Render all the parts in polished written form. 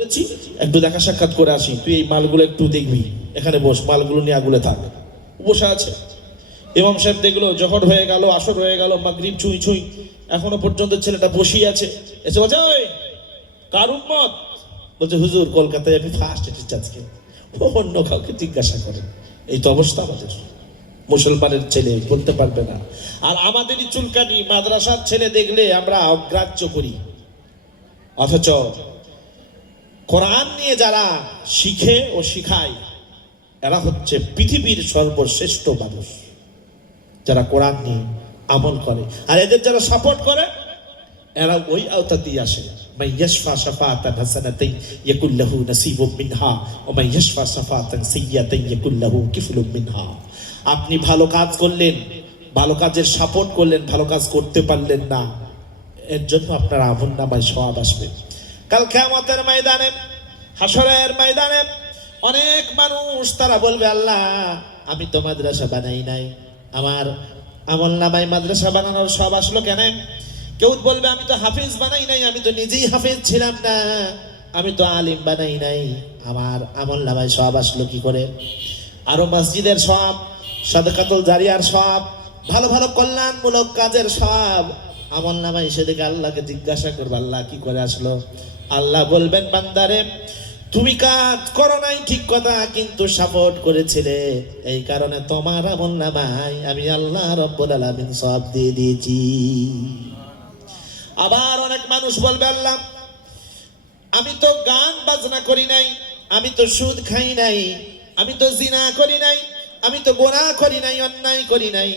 বলেছি একটু দেখা সাক্ষাৎ করে আসি, তুই এই মালগুলো একটু দেখবি, এখানে বস, মালগুলো নিয়ে আগুলে থাক। বসে আছে। ইমাম সাহেব দেখলো জহর হয়ে গেল, আসর হয়ে গেল, মাগরিব ছুঁই ছুঁই, এখনো পর্যন্ত ছেলেটা বসিয়ে আছে। এসে বলছে, ওই কার উম্মত? বলছে, হুজুর কলকাতায় আমি ফার্স্ট এসেছি আজকে। অন্য কাউকে জিজ্ঞাসা করেন। এই তো অবস্থা আমাদের। মুসলমানের ছেলে বলতে পারবে না। আর আমাদেরই চুলকানি, মাদ্রাসার ছেলে দেখলে আমরা অগ্রাহ্য করি। অথচ কোরআন নিয়ে যারা শিখে ও শিখায় এরা হচ্ছে পৃথিবীর সর্বশ্রেষ্ঠ মানুষ, যারা কোরআন নিয়ে আমল করে। আর এদের যারা সাপোর্ট করে এরা ওই আওতাতেই আসে। মান ইয়াশফা শাফাআতান হাসানাতান ইয়াকুল লাহু নাসিবুম মিনহা ওয়া মান ইয়াশফা শাফাআতান সাইয়্যাতান ইয়াকুল লাহু কিফলুম মিনহা। আপনি ভালো কাজ করলেন, ভালো কাজের সাপোর্ট করলেন, ভালো কাজ করতে পারলেন না, এর জন্য আপনার আমলনামায় সওয়াব আসবে। কাল কিয়ামতের ময়দানে, হাসরের ময়দানে অনেক মানুষ তারা বলবে, আল্লাহ আমি তো মাদ্রাসা বানাই নাই, আমার আমলনামায় মাদ্রাসা বানানোর সব আসলো কেন? কেউ বলবে, আমি তো হাফিজ বানাই নাই, আমি তো নিজেই হাফিজ ছিলাম না, আমি তো আলিম বানাই নাই, আমার আমলনামায় সব আসলো কি করে? আরো মসজিদের সব, সাদকাতুল জারিয়ার সব, ভালো ভালো কল্যাণমূলক কাজের সব আমলনামায় এসে দেখে আল্লাহকে জিজ্ঞাসা করবে, আল্লাহ কি করে আসলো? আল্লাহ বলবেন, বান্দারে তুমি কাজ করো নাই ঠিক কথা, কিন্তু সাপোর্ট করেছিলে, এই কারণে তোমার আমলনামায় আমি আল্লাহ রাব্বুল আলামিন সওয়াব দিয়ে দিয়েছি। আবার অনেক মানুষ বলবে, আল্লাহ আমি তো গান বাজনা করি নাই, আমি তো সুদ খাই নাই, আমি তো জিনা করি নাই, আমি তো গুনাহ করি নাই, অন্যায় করি নাই,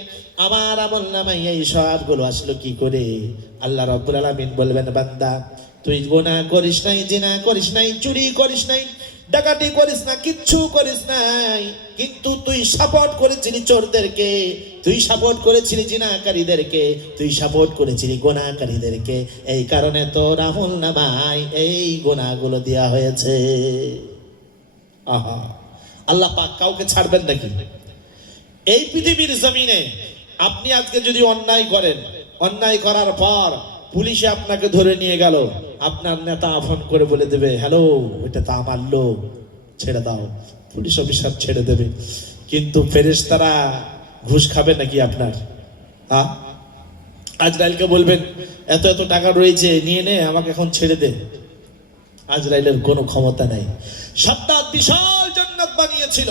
আমার আমলনামায় এই সবগুলো আসলো কি করে? আল্লাহ রাব্বুল আলামিন বলবেন, বান্দা তুই গুনাহ করিস নাই, জিনা করিস নাই, চুরি করিস নাই, ডাকাতি করিস না, কিচ্ছু করিস নাই, কিন্তু তুই সাপোর্ট করেছিলি চোরদেরকে, তুই সাপোর্ট করেছিলি জিনাকারীদেরকে, তুই সাপোর্ট করেছিলি গুনাহকারীদেরকে, এই কারণে তোর আমলনামায় এই গুনাহগুলো দেয়া হয়েছে। আহা, আল্লাহ পাক কাউকে ছাড়বেন নাকি? এই পৃথিবীর জমিনে আপনি আজকে যদি অন্যায় করেন, অন্যায় করার পর পুলিশে আপনাকে ধরে নিয়ে গেল, আপনার নেতা ফোন করে বলে দেবে, হ্যালো এটা তো আমার লোক, ছেড়ে দাও, পুলিশ অফিসার ছেড়ে দেবে। কিন্তু ফেরেশতারা ঘুষ খাবে নাকি আপনার? আজরাইলকে বলবেন, এত এত টাকা রয়েছে, নিয়ে নে, আমাকে এখন ছেড়ে দে। আজরাইলের কোনো ক্ষমতা নাই। সাদ্দাত বিশাল জান্নাত বানিয়েছিল,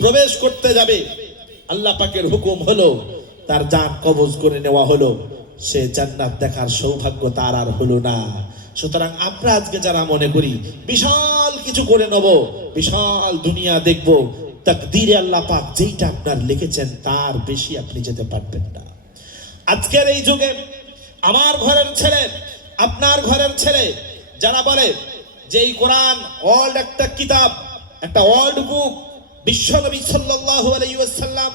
প্রবেশ করতে যাবে, আল্লাহ পাকের হুকুম হলো, তার জান কবজ করে নেওয়া হলো, সে জান্নাত দেখার সৌভাগ্য তার আর হলো না। সুতরাং আমরা আজকে যারা মনে করি বিশাল কিছু করে নেব, বিশাল দুনিয়া দেখব, তাকদীরে আল্লাহ পাক যেইটা আপনার লিখেছেন তার বেশি আপনি যেতে পারবেন না। আজকের এই যুগে আমার ঘরের ছেলে, আপনার ঘরের ছেলে যারা বলে যে এই কোরআন ওয়ার্ল্ড একটা কিতাব, একটা ওয়ার্ল্ড বুক, বিশ্বনবী সাল্লাল্লাহু আলাইহি ওয়াসাল্লাম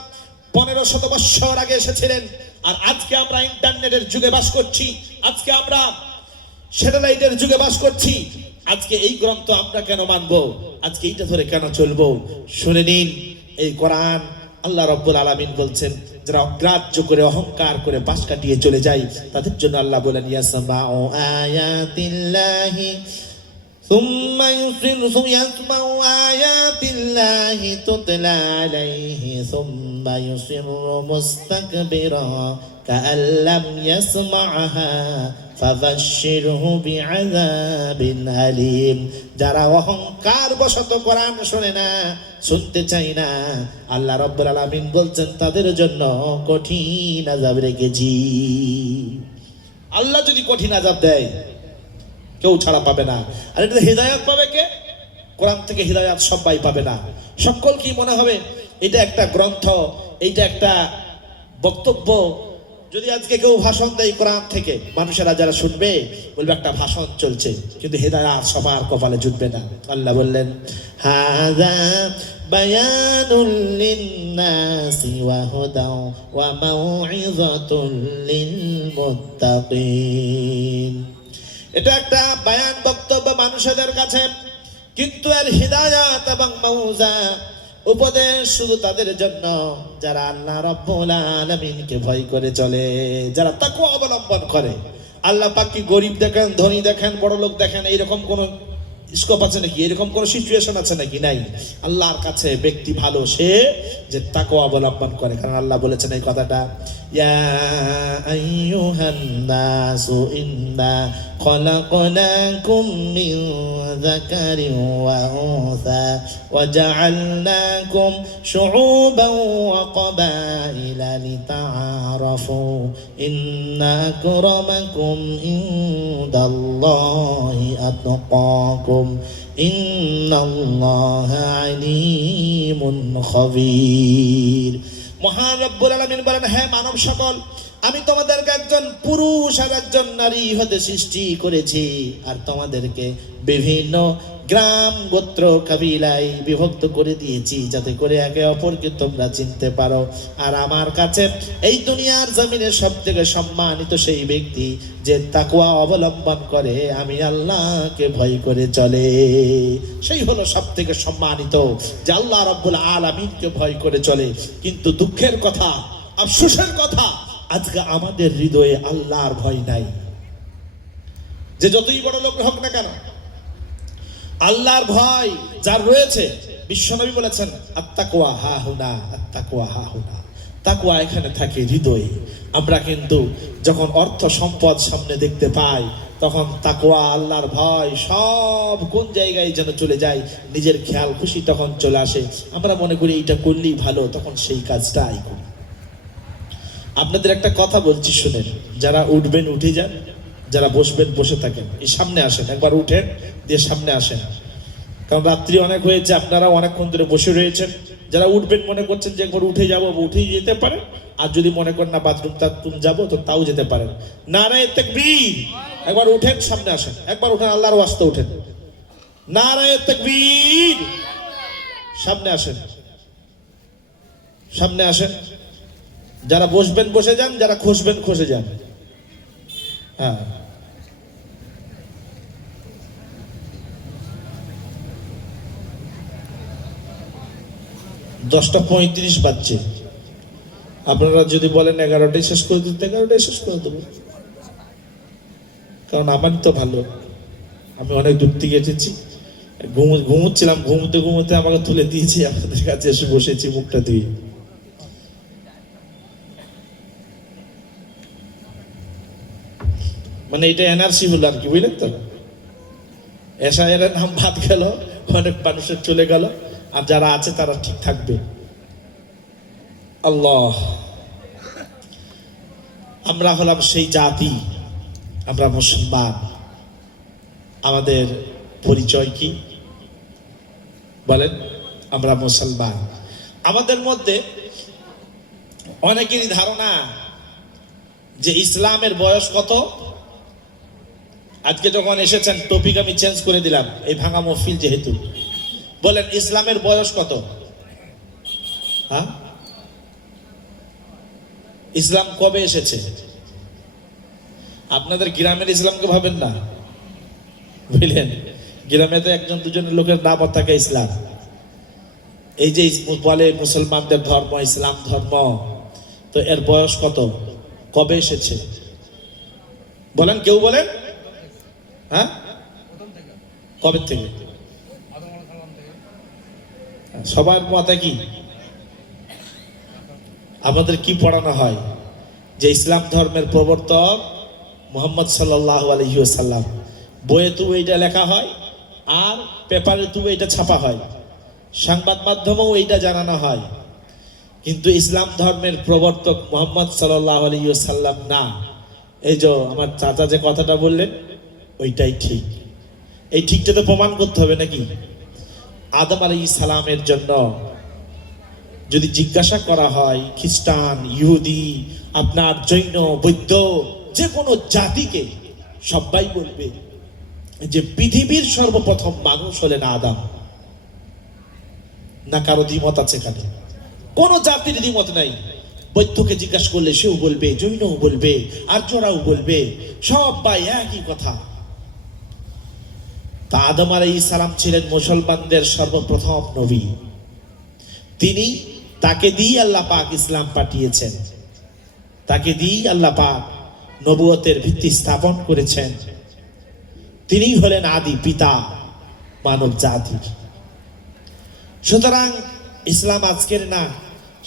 1500 বছর আগে এসেছিলেন, আর আজকে আমরা ইন্টারনেটের যুগে বাস করছি, আজকে আমরা স্যাটেলাইটের যুগে বাস করছি, আজকে এই গ্রন্থ আমরা কেন মানবো? আজকে এইটা ধরে কেন চলবো? শুনে নিন, এই কোরআন আল্লাহ রাব্বুল আলামিন বলছেন, যারা অগ্রাহ্য করে অহংকার করে পাশ কাটিয়ে চলে যায় তাদের জন্য আল্লাহ বলেন, ইয়াসমাউ আয়াতিল্লাহি ثم يسمع آيات الله تتلى عليه ثم يصر مستكبرا كأن لم يسمعها فبشره بعذاب أليم। যারা অহংকার বশত কোরআন শুনে না, শুনতে চায় না, আল্লাহ রাব্বুল আলামিন বলছেন তাদের জন্য কঠিন আযাব রেখেছি। আল্লাহ যদি কঠিন আযাব দেয় কেউ ছাড়া পাবে না। আর এটা হিদায়াত পাবে কে? কোরআন থেকে হিদায়াত সবাই পাবে না। সকল কি মনে হবে এটা একটা গ্রন্থ, এইটা একটা বক্তব্য। যদি আজকে কেউ ভাষণ দেয় কোরআন থেকে, মানুষেরা যারা শুনবে বলবে একটা ভাষণ চলছে, কিন্তু হিদায়াত সবার কপালে জুটবে না। আল্লাহ বললেন, হাযা বায়ানুল লিন্নাসি ওয়া হুদাও ওয়া মাউইযাতুল লিল মুত্তাকিন। এটা একটা বায়ান, বক্তব্য মানুষদের কাছে, কিন্তু এর হিদায়াত এবং মাউজা, উপদেশ শুধু তাদের জন্য যারা আল্লাহ রাব্বুল আলামিনকে ভয় করে চলে, যারা তাকওয়া অবলম্বন করে। আল্লাহ পাক কি গরিব দেখেন, ধনী দেখেন, বড় লোক দেখেন, এইরকম কোন স্কোপ আছে নাকি? এরকম কোন সিচুয়েশন আছে নাকি? নাই। আল্লাহর কাছে ব্যক্তি ভালো সে যে তাকওয়া অবলম্বন করে, কারণ আল্লাহ বলেছেন এই কথাটা, ইয়া আইয়ুহান নাসু ইন্না খলাকনাকুম মিন যাকারিন ওয়া উনসা ওয়া জাআলনাকুম শুউবান ওয়া ক্বাবাইলা লিতাআরাফু ইন্না আকরামাকুম ইনদাল্লাহি আতকাকুম ইন্নাল্লাহা আলীমুন খাবীর। মহান রব্বুল আলামিন বলেন, হে মানব সকল, আমি তোমাদেরকে একজন পুরুষ আর একজন নারী হতে সৃষ্টি করেছি, আর তোমাদেরকে বিভিন্ন গ্রাম গোত্র কাবিলায় বিভক্ত করে দিয়েছি, যাতে করে একে অপরকে তোমরা চিনতে পারো। আর আমার কাছে এই দুনিয়ার জমিনে সব থেকে সম্মানিত সেই ব্যক্তি যে তাকওয়া অবলম্বন করে, আমি আল্লাহকে ভয় করে চলে, সেই হলো সব থেকে সম্মানিত, যে আল্লাহ রাব্বুল আলামিনকে ভয় করে চলে। কিন্তু দুঃখের কথা, আফসোসের কথা, আজকে আমাদের হৃদয়ে আল্লাহর ভয় নাই। যে যতই বড় লোক হোক না কেন, আল্লাহর ভয় যার রয়েছে, বিশ্বনবী বলেছেন আত্তাকওয়া হাহুনা, আত্তাকওয়া হাহুনা, তাকওয়া এখানে থাকে হৃদয়ে। আমরা কিন্তু যখন অর্থ সম্পদ সামনে দেখতে পাই, তখন তাকওয়া, আল্লাহর ভয় সব কোন জায়গায় যেন চলে যায়, নিজের খেয়াল খুশি তখন চলে আসে। আমরা মনে করি এইটা করলেই ভালো, তখন সেই কাজটাই করি। আপনাদের একটা কথা বলছি শুনেন, যারা উঠবেন উঠে যান, যারা বসবেন বসে থাকেন, এই সামনে আসেন, একবার উঠেন দিয়ে সামনে আসেন, কারণ রাত্রি অনেক হয়েছে, আপনারা অনেকক্ষণ ধরে বসে রয়েছেন। যারা উঠবেন মনে করছেন যে একবার উঠে যাবো, উঠেই যেতে পারেন, আর যদি মনে করেন না বাথরুম টাথরুম যাবো তো তাও যেতে পারেন। নারায়ে তাকবীর, একবার উঠেন সামনে আসেন, একবার উঠেন, আল্লাহর ওয়াস্তে উঠেন। নারায়ে তাকবীর, সামনে আসেন, সামনে আসেন। যারা বসবেন বসে যান, যারা খসবেন খসে যান। হ্যাঁ, 10:35 বাজছে। আপনারা যদি বলেন 11টায় শেষ করে দিতে, 11টায় শেষ করে দেবো, কারণ আমার তো ভালো, আমি অনেক দূর থেকে এসেছি, ঘুমুচ্ছিলাম, ঘুমোতে ঘুমোতে আমাকে তুলে দিয়েছি, আপনাদের কাছে এসে বসেছি মুখটা ধুয়ে। মানে এটা এনআরসি হলো আর কি, বুঝলেন তো? এসআইয়ের নাম বাদ গেল, অনেক মানুষের চলে গেল, আর যারা আছে তারা ঠিক থাকবে। আল্লাহ, আমরা হলাম সেই জাতি, আমরা মুসলমান। আমাদের পরিচয় কি বলেন? আমরা মুসলমান। আমাদের মধ্যে অনেকেরই ধারণা যে ইসলামের বয়স কত। আজকে যখন এসেছেন, টপিক আমি চেঞ্জ করে দিলাম, এই ভাঙা মহফিল যেহেতু, বলেন ইসলামের বয়স কত? হ্যাঁ, ইসলাম কবে এসেছে? আপনাদের গ্রামের ইসলামকে ভাবেন না, বুঝলেন? গ্রামে তো একজন দুজনের লোকের নাম থাকে ইসলাম। এই যে বলে মুসলমানদের ধর্ম, ইসলাম ধর্ম, তো এর বয়স কত? কবে এসেছে বলেন? কেউ বলেন? হ্যাঁ, কবে থেকে? সবার মতে কি? আমাদের কি পড়ানো হয়? যে ইসলাম ধর্মের প্রবর্তক মুহাম্মদ সাল্লাল্লাহু আলাইহি ওয়াসাল্লাম। বইয়ে তো এইটা লেখা হয়, আর পেপারে তো এইটা ছাপা হয়, সংবাদ মাধ্যমেও এইটা জানানো হয়, কিন্তু ইসলাম ধর্মের প্রবর্তক মুহাম্মদ সাল্লাল্লাহু আলাইহি ওয়াসাল্লাম না। এই যে আমার চাচা যে কথাটা বললেন, ওইটাই ঠিক। এই ঠিকটা তো প্রমাণ করতে হবে নাকি? আদম আলাইহিস সালামের জন্য যদি জিজ্ঞাসা করা হয়, খ্রিস্টান, ইহুদি, আপনার জৈন, বৌদ্ধ, যে কোনো জাতিকে, সবাই বলবে যে পৃথিবীর সর্বপ্রথম মানুষ হলেন আদম। না কারো দ্বিমত আছে? এখানে কোন জাতির দ্বিমত নাই। বৌদ্ধকে জিজ্ঞাসা করলে সেও বলবে, জৈনও বলবে, আর্যরাও বলবে, সবাই একই কথা। তা আদম আলাইহিস সালাম ছিলেন মুসলমানদের সর্বপ্রথম নবী। তিনি, তাকে দিয়ে আল্লাহ পাক ইসলাম পাঠিয়েছেন, তাকে দিয়ে আল্লাহ পাক নবুয়তের ভিত্তি স্থাপন করেছেন। তিনিই হলেন আদি পিতা মানব জাতির। সুতরাং ইসলাম আজকের না,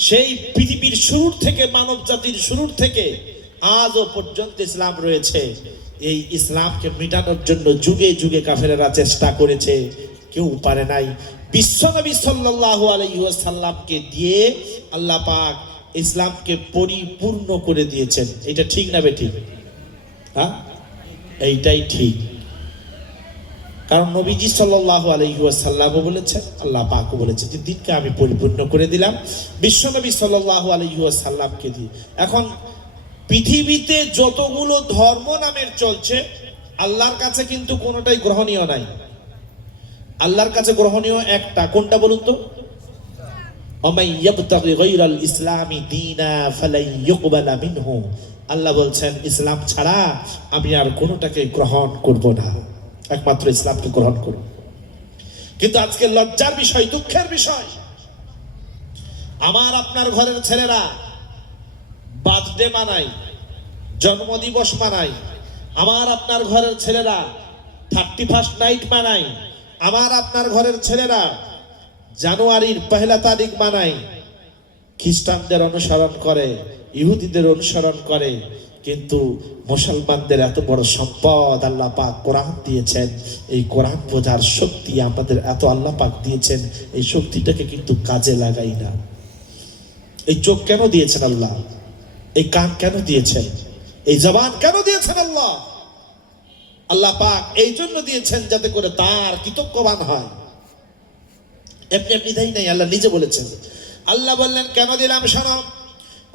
সেই পৃথিবীর শুরুর থেকে, মানব জাতির শুরুর থেকে আজও পর্যন্ত ইসলাম রয়েছে। এই ইসলামকে মিটানোর জন্য যুগে যুগে কাফেরেরা চেষ্টা করেছে, কেউ পারে নাই। বিশ্বনবী সাল্লাল্লাহু আলাইহি ওয়াসাল্লামকে দিয়ে আল্লাহ পাক ইসলামকে পরিপূর্ণ করে দিয়েছেন। এটা ঠিক না বেঠিক? হ্যাঁ, এইটাই ঠিক। কারণ নবীজি সাল্লাল্লাহু আলাইহি ওয়াসাল্লামও বলেছেন, আল্লাহ পাকও বলেছে যে দিনকে আমি পরিপূর্ণ করে দিলাম বিশ্বনবী সাল্লাল্লাহু আলাইহি ওয়াসাল্লামকে দিয়ে। এখন পৃথিবীতে যতগুলো ধর্ম নামের চলছে, আল্লাহর কাছে কিন্তু কোনোটাই গ্রহণীয় নাই। আল্লাহর কাছে গ্রহণীয় একটা, কোনটা বলুন তো? ওমাই ইয়াবতাগি গায়রাল ইসলামি দীনা ফালাই ইউকবালা মিনহু। আল্লাহ বলছেন ইসলাম ছাড়া আমি আর কোনোটাকে গ্রহণ করব না, একমাত্র ইসলামকে গ্রহণ করব। কিন্তু আজকে লজ্জার বিষয়, দুঃখের বিষয়, আমার আপনার ঘরের ছেলেরা বার্থডে মানায়, জন্মদিবস মানায়। আমার আপনার ঘরের ছেলেরা 31st নাইট মানায়। আমার আপনার ঘরের ছেলেরা জানুয়ারির 1 তারিখ মানায়। খ্রিস্টানদের অনুসরণ করে, ইহুদিদের অনুসরণ করে। কিন্তু মুসলমানদের এত বড় সম্পদ আল্লাহ পাক কোরআন দিয়েছেন। এই কোরআন বোঝার শক্তি আমাদের এত আল্লাহ পাক দিয়েছেন, এই শক্তিটাকে কিন্তু কাজে লাগাই না। এই চোখ কেন দিয়েছেন আল্লাহ? এই কান কেন দিয়েছেন? এই জবান কেন দিয়েছেন আল্লাহ? আল্লাহ পাক এই জন্য দিয়েছেন যাতে করে তার কৃতজ্ঞবান হয়। এমনি এমনি দেয় নাই, আল্লাহ নিজে বলেছেন। আল্লাহ বললেন কেন দিলাম, শোনো।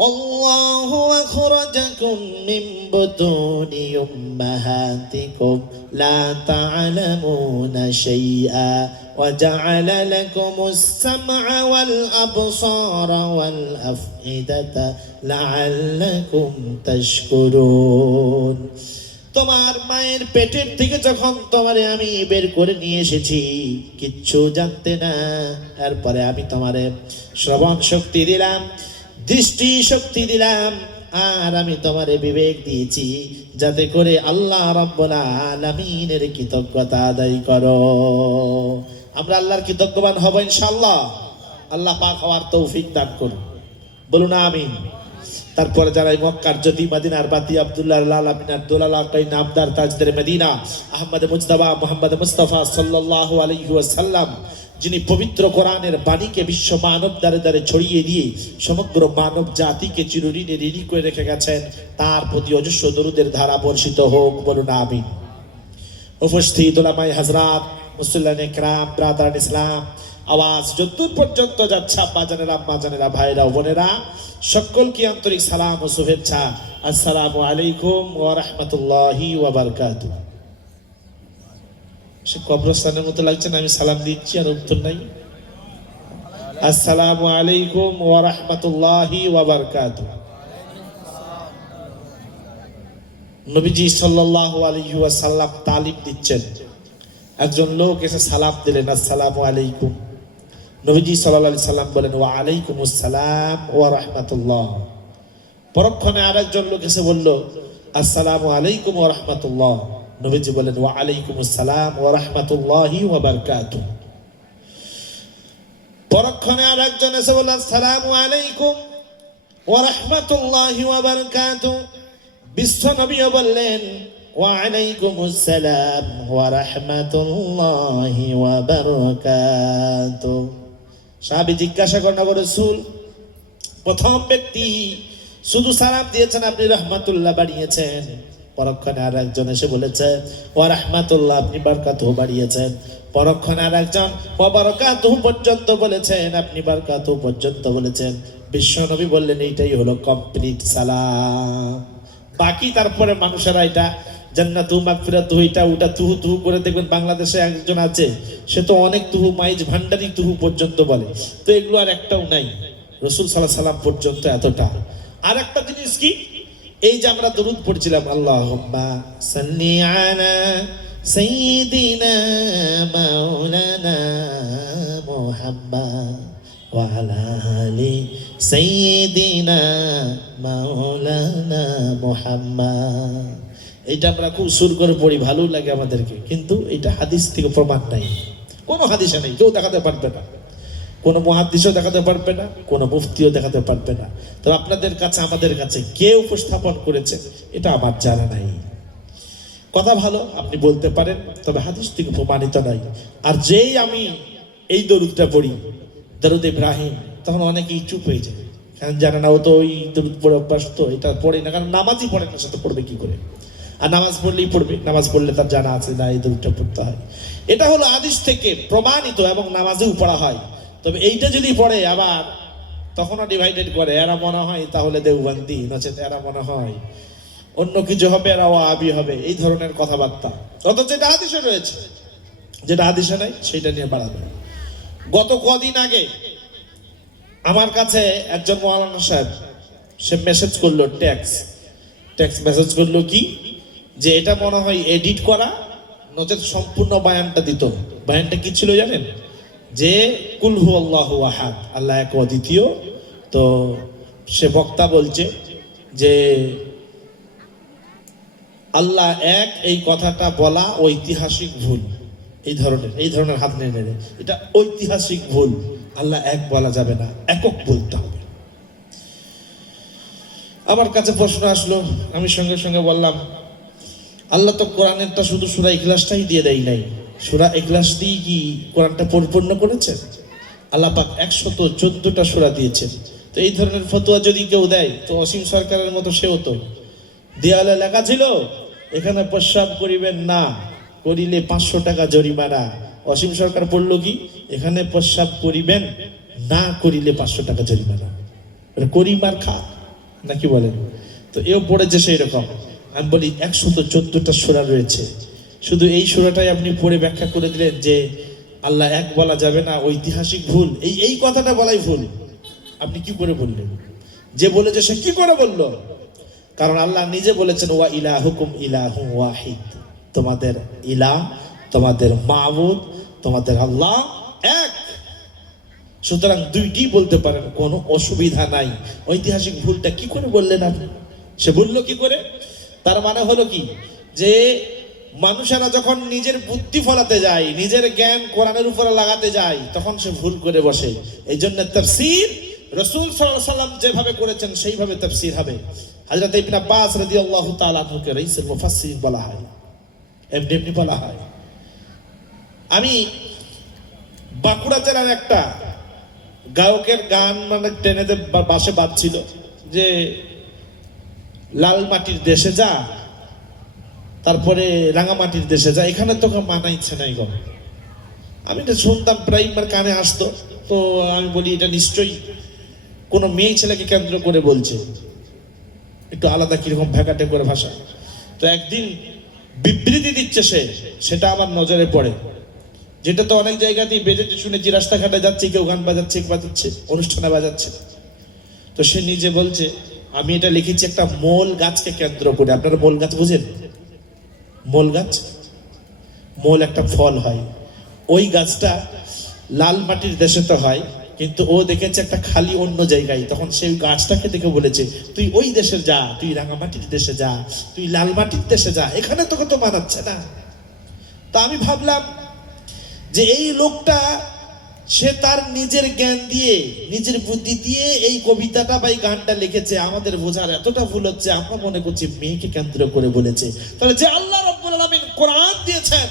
আল্লাহু আখরাজাকুম মিন বুতুনি উম্মাহাতিকুম লা তা'লামুনা শাইআ ওয়া জা'আলা লাকুমুস সাম'a ওয়াল আবসারা ওয়াল আফইদাতা লা'আল্লাকুম তাশকুরুন। তোমার মায়ের পেটের থেকে যখন তোমারে আমি বের করে নিয়ে এসেছি, কিচ্ছু জানতে না, এরপরে আমি তোমারে শ্রবণ শক্তি দিলাম, দৃষ্টি শক্তি দিলাম, আর আমি তোমারে বিবেক দিয়েছি যাতে করে আল্লাহ রাব্বুল আলামিনের কৃতজ্ঞতা আদায় করো। আমরা আল্লাহর কৃতজ্ঞবান হব ইনশাআল্লাহ। আল্লাহ পাক হওয়ার তৌফিক দান করুন, বলুন আমিন। তারপরে যারা মক্কার জ্যোতি, মদিনার বাতি, আব্দুল্লাহ লাল আমিনার দোলালা কই নামদার তাজদের মদিনা, আহমদ মুজতবা মুহাম্মদ মুস্তাফা সাল্লাল্লাহু আলাইহি ওয়াসাল্লাম, যিনি পবিত্র কোরআনের বাণীকে বিশ্ব মানব দ্বারে দ্বারে ছড়িয়ে দিয়ে সমগ্র মানব জাতিকে চিরঋণে ঋণী করে রেখে গেছেন, তার প্রতি অজস্র দরুদের ধারা বর্ষিত হোক, বলুন আমিন। উপস্থিত ওলামায়ে হযরত, মুসল্লিয়ানে কিরাম, ব্রাদারান ইসলাম, আওয়াজ যতদূর পর্যন্ত যাচ্ছে, আব্বা জানেরা, আম্মা জানেরা, ভাইরা ও বোনেরা, সকলকে আন্তরিক সালাম ও শুভেচ্ছা। আসসালামু আলাইকুম ওয়া রাহমাতুল্লাহি ওয়া বারাকাতুহু। সে কবরস্থানের মতো লাগছে না, আমি সালাম দিচ্ছি আর উত্তর নাই। আসসালামু আলাইকুম ওয়া রাহমাতুল্লাহি ওয়া বারাকাতুহু। নবীজি সাল্লাল্লাহু আলাইহি ওয়াসাল্লাম তালিম দিচ্ছেন। একজন লোক এসে সালাম দিলেন, আসসালামু আলাইকুম। নবীজি সাল্লাল্লাহু আলাইহি সাল্লাম বলেন ওয়া আলাইকুমুস সালাম ওয়া রাহমাতুল্লাহ। পরক্ষণে আরেকজন লোক এসে বলল আসসালামু আলাইকুম ওয়া রাহমাতুল্লাহ। নবীজি বলেন ওয়া আলাইকুমুস সালাম ওয়া রাহমাতুল্লাহি ওয়া বারাকাতুহু। পরক্ষণে আরেকজন এসে বলল আসসালামু আলাইকুম ওয়া রাহমাতুল্লাহি ওয়া বারাকাতুহু। বিশ্ব নবীও বললেন ওয়া আলাইকুমুস সালাম ওয়া রাহমাতুল্লাহি ওয়া বারাকাতুহু। সাহাবী জিজ্ঞাসা করেন, ওয়া রাসূল, প্রথম ব্যক্তি শুধু সালাম দিয়েছেন, আপনি রহমাতুল্লাহ বাড়িয়েছেন। পরক্ষণে আর একজন এসে বলেছে ওয়া রাহমাতুল্লাহ, আপনি বারাকাতুহু বাড়িয়েছেন। পরক্ষণে আর একজন ওয়া বারাকাতুহু পর্যন্ত বলেছেন, আপনি বারাকাতুহু পর্যন্ত বলেছেন। বিশ্ব নবী বললেন এইটাই হলো কমপ্লিট সালাম। বাকি তারপরে মানুষেরা এটা জান্নাতু মাগফিরাতু এটা ওটা তুহু তুহু করে দেখবেন। বাংলাদেশে একজন আছে, সে তো অনেক তুহু, মাইজ ভান্ডারি তুহু পর্যন্ত বলে, তো এগুলো আর একটাও নাই। রাসূল সাল্লাল্লাহু আলাইহি সাল্লাম পর্যন্ত এতটা। আর একটা জিনিস কি, এই যে আমরা দরুদ পড়ছিলাম, আল্লাহুম্মা সাল্লি আলা সাইয়্যিদিনা মাওলানা মুহাম্মদ ওয়া আলা আলি সাইয়্যিদিনা মাওলানা মুহাম্মদ। এটা আমরা খুব সুর করে পড়ি, ভালো লাগে আমাদেরকে, কিন্তু এটা হাদিস থেকে প্রমাণ নাই, কোনো হাদিসে নেই, কেউ দেখাতে পারবে না, কোনো মুহাদ্দিসও দেখাতে পারবে না, কোনো মুফতিও দেখাতে পারবে না। তবে আপনাদের কাছে আমাদের কাছে কে উপস্থাপন করেছে এটা আমার জানা নাই। কথা ভালো, আপনি বলতে পারেন, তবে হাদিস থেকে প্রমাণিত নাই। আর যেই আমি এই দরুদটা পড়ি, দরুদ ইব্রাহিম, তখন অনেকেই চুপ হয়ে যায়, কারণ জানে না, ও তো ওই দরুদ পড়ে অভ্যাস, তো এটা পড়ে না, কারণ নামাজই পড়ে না, সে তো পড়বে কি করে? আর নামাজ পড়লেই পড়বে, নামাজ পড়লে তার জানা আছে না এই দরুদটা পড়তে হয়। এটা হলো হাদিস থেকে প্রমাণিত এবং নামাজেও পড়া হয়। তবে এইটা যদি পড়ে আবার তখনও ডিভাইডেড করে, এরা মনে হয় তাহলে দেওবন্দি, নচেত এরা মনে হয় অন্য কিছু হবে, এরা ওয়াহাবি হবে, এই ধরনের কথাবার্তা। অথচ যেটা হাদিসে রয়েছে, যেটা হাদিসে নাই সেটা নিয়ে বাড়াবে। গত কদিন আগে আমার কাছে একজন মাওলানা সাহেব, সে মেসেজ করলো, টেক্সট মেসেজ করলো কি, যে এটা মনে হয় এডিট করা, নচেত সম্পূর্ণ বায়ানটা দিত। বায়ানটা কি ছিল জানেন? যে কুল হু আল্লাহু আহাদ, আল্লাহ এক অদ্বিতীয়। তো সে বক্তা বলছে যে আল্লাহ এক, এই কথাটা বলা ঐতিহাসিক ভুল। এই ধরনের হাত নেড়ে নেড়ে, এটা ঐতিহাসিক ভুল, আল্লাহ এক বলা যাবে না, একক বলতে হবে। আমার কাছে প্রশ্ন আসলো, আমি সঙ্গে সঙ্গে বললাম, আল্লাহ তো কোরআনেরটা শুধু সূরা ইখলাসটাই দিয়ে দেয় নাই, সূরা ইখলাস দিয়ে কি কোরআনটা পরিপূর্ণ করেছেন? আল্লাহ পাক 114টা সূরা দিয়েছেন। তো এই ধরনের ফতোয়া যদি কেউ দেয়, তো অসীম সরকারের মতো সেও তো দেয়ালে লেখা ছিল, এখানে প্রস্রাব করিবেন না, করিলে 500 টাকা জরিমানা। অসীম সরকার পড়লো কি, এখানে প্রস্রাব করিবেন না, করিলে 500 টাকা জরিমানা। করিমার খা নাকি বলেন? তো এও পড়েছে সেই রকম। আমি বলি 114টা সূরা রয়েছে, শুধু এই সূরাটাই আপনি পড়ে ব্যাখ্যা করে দিলেন যে আল্লাহ এক বলা যাবে না, ঐতিহাসিক ভুল, এই কথাটা বলাই ভুল। আপনি কি করে বললেন? যে বলেছে সে কি করে বলল? কারণ আল্লাহ নিজে বলেছেন, ওয়া ইলাহুকুম ইলাহু ওয়াহিদ, তোমাদের ইলাহ, তোমাদের মাবুদ, তোমাদের আল্লাহ এক। সুতরাং দুইটি বলতে পারেন, কোনো অসুবিধা নাই। ঐতিহাসিক ভুলটা কি করে বললেন আপনি? সে বললো কি করে? তার মানে হলো কি, যে মানুষেরা যখন নিজের বুদ্ধি ফলাতে যায়, নিজের জ্ঞান কোরআনের উপরে লাগাতে যায়, তখন সে ভুল করে বসে। এই জন্য তাফসীর রাসূল সাল্লাল্লাহু আলাইহি সাল্লাম যেভাবে করেছেন সেইভাবে তাফসীর হবে। হযরত ইবনে আব্বাস রাদিয়াল্লাহু তাআলা আনহুকে রাইসুল মুফাসসিরিন বলা হয়, এমনি বলা হয়। আমি বাঁকুড়া জেলার একটা গায়কের গান মানে ট্রেনেতে বাসে বাজছিল যে লাল মাটির দেশে যা, তারপরে রাঙামাটির দেশে যা, এখানে তোকে মানাইছে নাই গো। আমি এটা শুনতাম, প্রায় আমার কানে আসতো। তো আমি বলি এটা নিশ্চয়ই কোনো মেয়ে ছেলেকে কেন্দ্র করে বলছে, একটু আলাদা কিরকম ভ্যাকাটে করে ভাষা। তো একদিন বিবৃতি দিচ্ছে সেটা আমার নজরে পড়ে, যেটা তো অনেক জায়গাতেই বেজেছে, শুনেছি রাস্তাঘাটে যাচ্ছে, কেউ গান বাজাচ্ছে, অনুষ্ঠানে বাজাচ্ছে। তো সে নিজে বলছে, আমি এটা লিখেছি একটা মোল গাছকে কেন্দ্র করে। আপনারা মোল গাছ বুঝেন? মোল গাছ, মোল একটা ফল হয়, ওই গাছটা লাল মাটির দেশে তো হয়, কিন্তু ও দেখেছে একটা খালি অন্য জায়গায়, তখন সেই গাছটাকে দেখে বলেছে, তুই ওই দেশে যা, তুই রাঙামাটির দেশে যা, তুই লাল মাটির দেশে যা, এখানে তোকে তো মানাচ্ছে না। তা আমি ভাবলাম যে এই লোকটা, সে তার নিজের জ্ঞান দিয়ে, নিজের বুদ্ধি দিয়ে এই কবিতাটা বা এই গানটা লিখেছে। আমাদের বোঝার এতটা ভুল হচ্ছে, আমরা মনে করছি মেয়েকে কেন্দ্র করে বলেছে। তাহলে যে আল্লাহ রাব্বুল আলামিন কোরআন দিয়েছেন,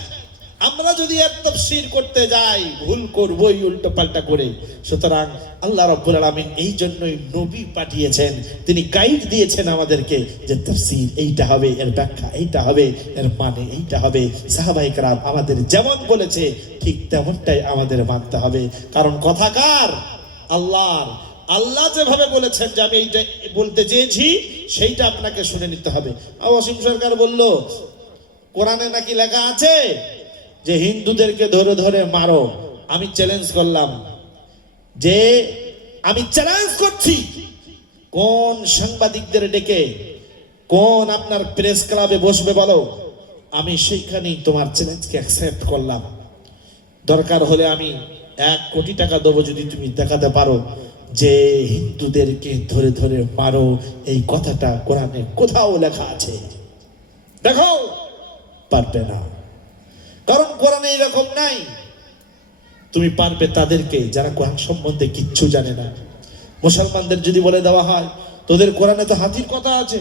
আমরা যদি এর তাফসীর করতে যাই, ভুল করবই উল্টো পাল্টা করে। সুতরাং আল্লাহ রাব্বুল আলামিন এই জন্যই নবী পাঠিয়েছেন, তিনি গাইড দিয়েছেন আমাদেরকে যে তাফসীর এইটা হবে, এর ব্যাখ্যা এইটা হবে, এর মানে এইটা হবে। সাহাবায়ে কেরাম আমাদের যেমন বলেছে ঠিক তেমনটাই আমাদের মানতে হবে। কারণ কথা কার? আল্লাহর। আল্লাহ যেভাবে বলেছেন যে আমি এইটা বলতে চেয়েছি, সেইটা আপনাকে শুনে নিতে হবে। অসীম সরকার বলল, কোরআনে নাকি লেখা আছে যে হিন্দুদেরকে ধরে ধরে মারো। আমি চ্যালেঞ্জ করলাম, যে আমি চ্যালেঞ্জ করছি, কোন সাংবাদিকদের ডেকে কোন আপনার প্রেস ক্লাবে বসবে বলো, আমি সেইখানেই তোমার চ্যালেঞ্জকে অ্যাকসেপ্ট করলাম। দরকার হলে আমি 1 কোটি টাকা দেবো যদি তুমি দেখাতে পারো যে হিন্দুদেরকে ধরে ধরে মারো, এই কথাটা কোরআনে কোথাও লেখা আছে? দেখো, পারবে না, কারণ কোরআনে এরকম নাই। তুমি পারবে তাদেরকে যারা কোরআন সম্বন্ধে কিচ্ছু জানে না। মুসলমানদের যদি বলে দেওয়া হয় তোদের কোরআনে তো হাতির কথা আছে,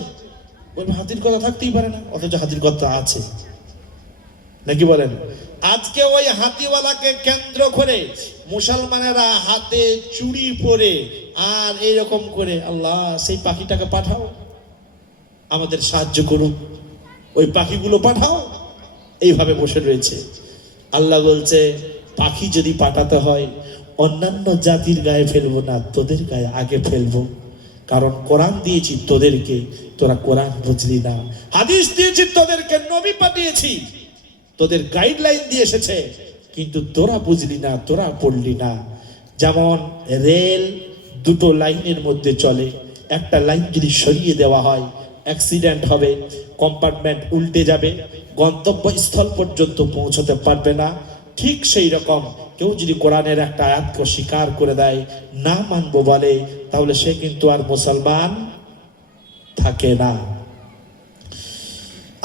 বলবে হাতির কথা থাকতেই পারে না, অথচ হাতির কথা আছে, নাকি বলেন? আজকে ওই হাতিওয়ালাকে কেন্দ্র করে মুসলমানেরা হাতে চুড়ি পরে আর এইরকম করে, আল্লাহ সেই পাখিটাকে পাঠাও, আমাদের সাহায্য করুক, ওই পাখিগুলো পাঠাও, এইভাবে বসে রয়েছে। আল্লাহ বলছে পাখি যদি পাঠাতে হয় অন্যান্য জাতির গায়ে ফেলবো না, তোদের গায়ে আগে ফেলবো, কারণ কোরআন দিয়েছি তোদেরকে, তোরা কোরআন বুঝলি না। হাদিস দিয়েছি তোদেরকে, নবী পাঠিয়েছি, তোদের গাইডলাইন দিয়ে এসেছে, কিন্তু তোরা বুঝলি না, তোরা পড়লি না। যেমন রেল দুটো লাইনের মধ্যে চলে, একটা লাইন যদি সরিয়ে দেওয়া হয় অ্যাক্সিডেন্ট হবে, কম্পার্টমেন্ট উল্টে যাবে, গন্তব্যস্থল পর্যন্ত পৌঁছতে পারবে না। ঠিক সেই রকম কেউ যদি কোরআনের একটা আয়াতকে স্বীকার করে দেয়, না মানবো বলে, তাহলে সে কিন্তু আর মুসলমান থাকে না।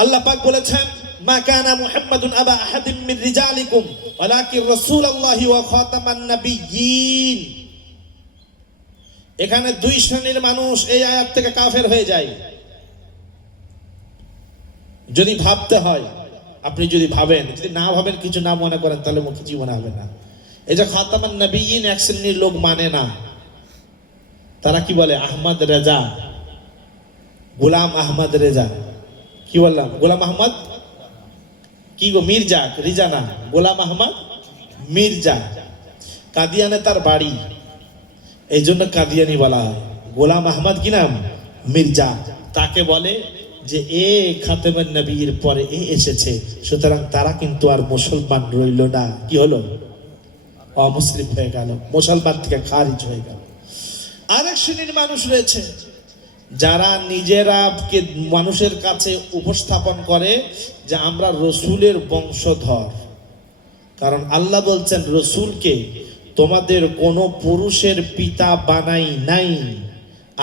আল্লাহ পাক বলেছেন, মা কানা মুহাম্মাদুন আবা আহাদিম মিন রিজালিকুম ওয়ালাকিন রাসূলুল্লাহি ওয়া খাতামান নাবিয়্যিন। এখানে দুই শ্রেণীর মানুষ এই আয়াত থেকে কাফের হয়ে যায়। যদি ভাবতে হয়, আপনি যদি ভাবেন, যদি না ভাবেন, কিছু না মনে করেন, তাহলে কিছু মনে হবে না। এই যে খাতামান নাবিয়্যিন, এক শ্রেণীর লোক মানে না। তারা কি বলে? আহমদ রেজা, গোলাম আহমদ রেজা। কি বললাম? গোলাম আহমদ কি গো? মির্জা, রিজা না, গোলাম আহমদ মির্জা। কাদিয়ানে তার বাড়ি, এই জন্য কাদিয়ানি বলা হয়। গোলাম আহমদ কি নাম? মির্জা। তাকে বলে যে এ খাতেমের নবীর পরে এ এসেছে, সুতরাং তারা কিন্তু আর মুসলমান রইল না। কি হলো? অমুসলিম হয়ে গেল, মুসলমান থেকে খারিজ হয়ে গেল। আরেক শ্রেণীর মানুষ রয়েছে যারা নিজেরা মানুষের কাছে উপস্থাপন করে যে আমরা রসুলের বংশধর, কারণ আল্লাহ বলছেন রসুলকে তোমাদের কোনো পুরুষের পিতা বানাই নাই,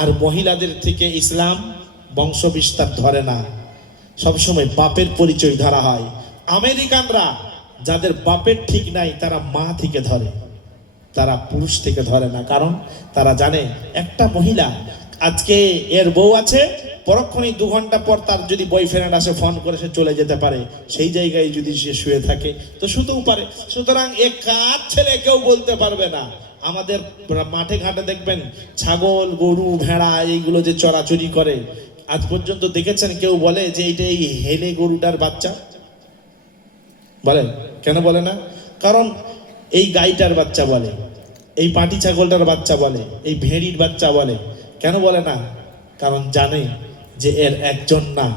আর মহিলাদের থেকে ইসলাম বংশ বিস্তার ধরে না, সবসময় বাপের পরিচয় ধরা হয়। আমেরিকানরা যাদের বাপের ঠিক নাই তারা মা থেকে ধরে, তারা পুরুষ থেকে ধরে না, কারণ তারা জানে একটা মহিলা আজকে এর বউ আছে, পরক্ষণেই 2 ঘন্টা পর তার যদি বয়ফ্রেন্ড আসে ফোন করে সে চলে যেতে পারে, সেই জায়গায় যদি সে শুয়ে থাকে তো শুতেও পারে। সুতরাং এ কার ছেলে কেউ বলতে পারবে না। আমাদের মাঠে ঘাটে দেখবেন ছাগল, গরু, ভেড়া এইগুলো যে চড়াচড়ি করে, আজ পর্যন্ত দেখেছেন কেউ বলে যে এইটা এই হেলে গরুটার বাচ্চা? বলে কেন বলে না? কারণ এই গাইটার বাচ্চা বলে, এই পাটি ছাগলটার বাচ্চা বলে, এই ভেড়ির বাচ্চা বলে। কেন বলে না? কারণ জানে যে এর একজন না,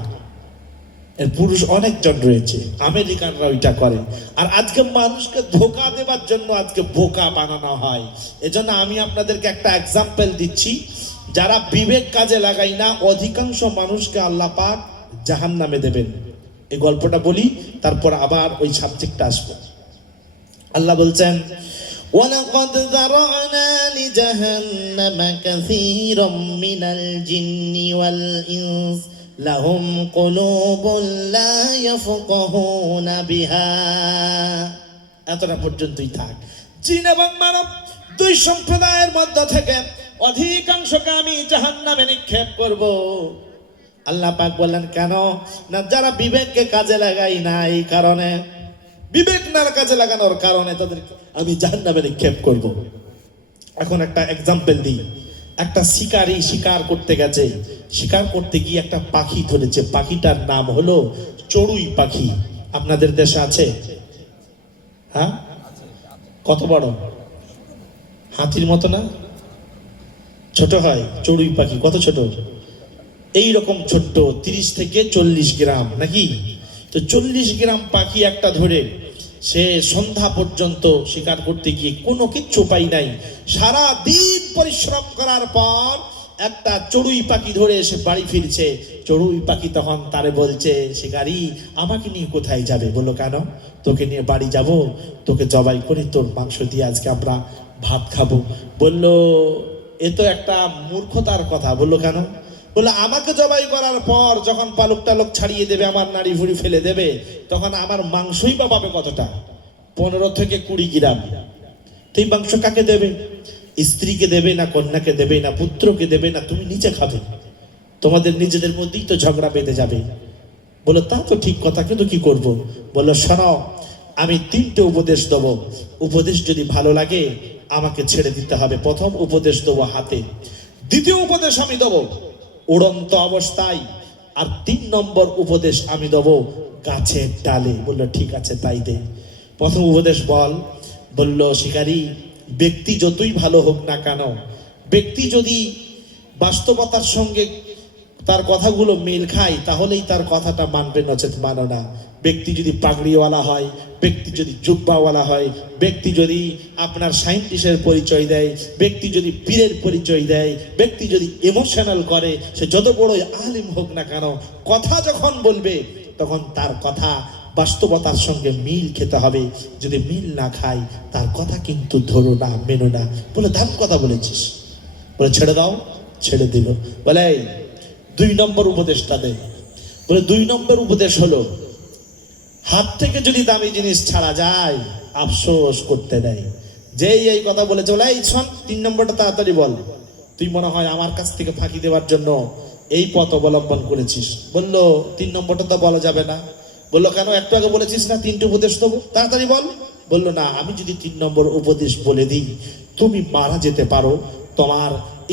এর পুরুষ অনেকজন রয়েছে। আমেরিকানরা ওইটা করে। আর আজকে মানুষকে ধোঁকা দেবার জন্য আজকে বোকা বানানো হয়। এজন্য আমি আপনাদেরকে একটা এক্সাম্পল দিচ্ছি, যারা বিবেক কাজে লাগাই না অধিকাংশ মানুষকে আল্লাহ পাক জাহান্নামে দেবেন। এই গল্পটা বলি, তারপর আবার ওই সাবজেক্টটা আসবো। আল্লাহ বলছেন, وَلَقَدْ ذَرَأْنَا لِجَهَنَّمَ كَثِيرًا مِنَ الْجِنِّ وَالْإِنسِ لَهُمْ قُلُوبٌ لَا يَفْقَهُونَ بِهَا। এতটা পর্যন্তই থাক। জিন এবং মানব দুই সম্প্রদায়ের মধ্যে থেকে অধিকাংশকে আমি জাহান্নামে নিক্ষেপ করব। আল্লাহ পাক বললেন কেন? না, যারা বিবেককে কাজে লাগাই না, এই কারণে, বিবেক না কাজে লাগানোর কারণে তাদেরকে আমি জাহান্নামে নিক্ষেপ করব। এখন একটা এক্সাম্পল দিই। একটা শিকারী শিকার করতে গেছে, শিকার করতে গিয়ে একটা পাখি ধরেছে। পাখিটার নাম হলো চড়ুই পাখি। আপনাদের দেশে আছে? হ্যাঁ, কত বড়? হাতির মতো না? ছোট হয় চড়ুই পাখি। কত ছোট? এই রকম ছোট্ট, 30 থেকে 40 গ্রাম নাকি? তো 40 গ্রাম পাখি একটা ধরে সে সন্ধ্যা পর্যন্ত শিকার করতে গিয়ে কোনো কিচ্ছু পাই নাই। সারা দিন পরিশ্রম করার পর একটা চড়ুই পাখি ধরে এসে বাড়ি ফিরছে। চড়ুই পাখি তখন তারে বলছে, শিকারী আমাকে নিয়ে কোথায় যাবে? বলো কেন? তোকে নিয়ে বাড়ি যাব, তোকে জবাই করে তোর মাংস দিয়ে আজকে আমরা ভাত খাবো। বলল এ তো একটা মূর্খতার কথা। বললো কেন? বললো আমাকে জবাই করার পর যখন পালক টালক ছাড়িয়ে দেবে, আমার নাড়ি ভুড়ি ফেলে দেবে, তখন আমার মাংসই বা পাবে কতটা? 15 থেকে 20 গ্রাম। তুই মাংস কাকে দেবে? স্ত্রীকে দেবে না কন্যাকে দেবে না পুত্রকে দেবে না তুমি নিজে খাবে? তোমাদের নিজেদের মধ্যেই তো ঝগড়া বেঁধে যাবে। বলে তা তো ঠিক কথা, কিন্তু কি করব? বললো শোনো, আমি 3টে উপদেশ দেব। উপদেশ যদি ভালো লাগে আমাকে ছেড়ে দিতে হবে। প্রথম উপদেশ দেবো হাতে, দ্বিতীয় উপদেশ আমি দেব উড়ন্ত অবস্থায়, আর 3 নম্বর উপদেশ আমি দেব গাছের ডালে। বললো ঠিক আছে তাই দে। প্রথম উপদেশ বল। বলল শিকারী, ব্যক্তি যতই ভালো হোক না কেন, ব্যক্তি যদি বাস্তবতার সঙ্গে তার কথাগুলো মিল খায় তাহলেই তার কথাটা মানবে, নচেত মানো না। ব্যক্তি যদি পাগড়িওয়ালা হয়, ব্যক্তি যদি জুব্বাওয়ালা হয়, ব্যক্তি যদি আপনার সায়েন্টিস্টের পরিচয় দেয়, ব্যক্তি যদি পীরের পরিচয় দেয়, ব্যক্তি যদি ইমোশনাল করে, সে যত বড়ই আলিম হোক না কেন, কথা যখন বলবে তখন তার কথা বাস্তবতার সঙ্গে মিল খেতে হবে। যদি মিল না খায় তার কথা কিন্তু ধরো না, মেনো না। বলে দাম কথা বলেছিস, বলে ছেড়ে দাও। ছেড়ে দিল। বলে 2 নম্বর উপদেশটা দে। বলে 2 নম্বর উপদেশ হলো, হাত থেকে যদি দামি জিনিস ছাড়া যায় আফসোস করতে নেই। যেই এই কথা বলেছে বলে এই শোন 3 নম্বরটা তাড়াতাড়ি বল। তুই মনে হয় আমার কাছ থেকে ফাঁকি দেওয়ার জন্য এই পথ অবলম্বন করেছিস। বললো 3 নম্বরটা তো বলা যাবে না। বললো কেন? একটু আগে বলেছিস না 3টে উপদেশ দেবো, তাড়াতাড়ি বল। বললো না, আমি যদি 3 নম্বর উপদেশ বলে দিই তুমি মারা যেতে পারো, তোমার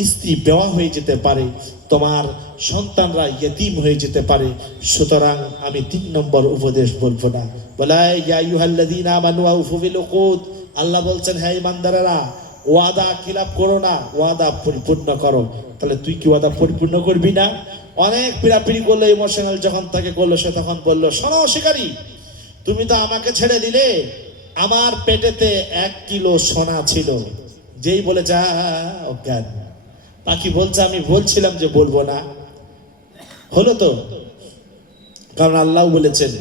স্ত্রী বেওয়া হয়ে যেতে পারে, তোমার সন্তানরা ইয়েতিম হয়ে যেতে পারে, সুতরাং আমি 3 নম্বর উপদেশ বলবো না। বলে ইয়া আইয়ুহাল্লাযীনা আমানু আউফু বিল উকুদ, আল্লাহ বলছেন হ্যাঁ ইমানদারেরা, ওয়াদা খিলাফ করো না, ওয়াদা পরিপূর্ণ করো। তাহলে তুই কি ওয়াদা পরিপূর্ণ করবি না? অনেক পিড়াপিড়ি করলো, ইমোশনাল যখন তাকে করলো, সে তখন বললো শোনো শিকারী, তুমি তো আমাকে ছেড়ে দিলে, আমার পেটেতে 1 কিলো সোনা ছিল। যেই বলে যা অজ্ঞান। পাখি বলছে আমি বলছিলাম যে বলবো না, হলো তো। কারণ আল্লাহ বলেছেন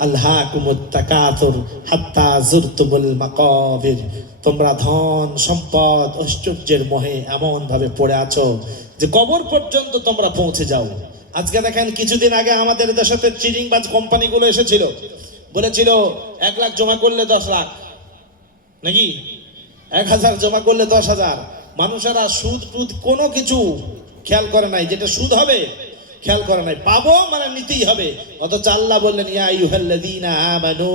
আল্লাহকুমুত তাকাতুর হাত্তা যুরতুমুল মাকাবির, তোমরা ধন সম্পদ ঐশ্বর্যের মোহে এমন ভাবে পড়ে আছো যে কবর পর্যন্ত তোমরা পৌঁছে যাও। আজকে দেখেন, কিছুদিন আগে আমাদের দেশে চিটিংবাজ কোম্পানিগুলো এসেছিল, বলেছিল 1 লাখ জমা করলে 10 লাখ, নাকি 1000 জমা করলে 10,000। মানুষেরা সুদ টুদ কোনো কিছু খেয়াল করে নাই, যেটা সুদ হবে খেয়াল করে নাই, পাবো মানে নিতেই হবে। অথচ আল্লাহ বললেন ইয়া আইয়ুহাল্লাযীনা আমানু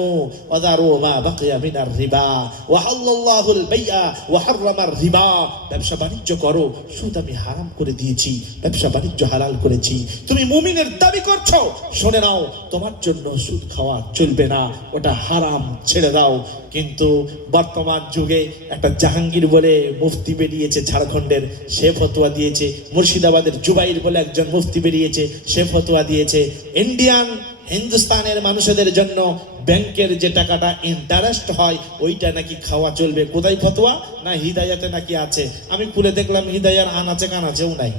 ওয়াযারু মা বাকিয়া মিনার রিবা ওয়া হাল্লাল্লাহুল বাই'a ওয়া হাররামার রিবা। ব্যবসা বাণিজ্য করো, সুদ আমি হারাম করে দিয়েছি, ব্যবসা বাণিজ্য হালাল করেছি। তুমি মুমিনের দাবি করছো, শুনে নাও, তোমার জন্য সুদ খাওয়া চলবে না, ওটা হারাম, ছেড়ে দাও। কিন্তু বর্তমান যুগে একটা জাহাঙ্গীর বলে মুফতি বেরিয়েছে ঝাড়খণ্ডের, সে ফতোয়া দিয়েছে। মুর্শিদাবাদের জুবাইর বলে একজন মুফতি বেরিয়েছে, সে ফতোয়া দিয়েছে ইন্ডিয়ান হিন্দুস্তানের মানুষদের জন্য ব্যাংকের যে টাকাটা ইন্টারেস্ট হয় ওইটা নাকি খাওয়া চলবে। কোথায় ফতোয়া? না হিদায়াতে নাকি আছে। আমি খুলে দেখলাম হিদায়ার আনাচে কানাচেও নাই,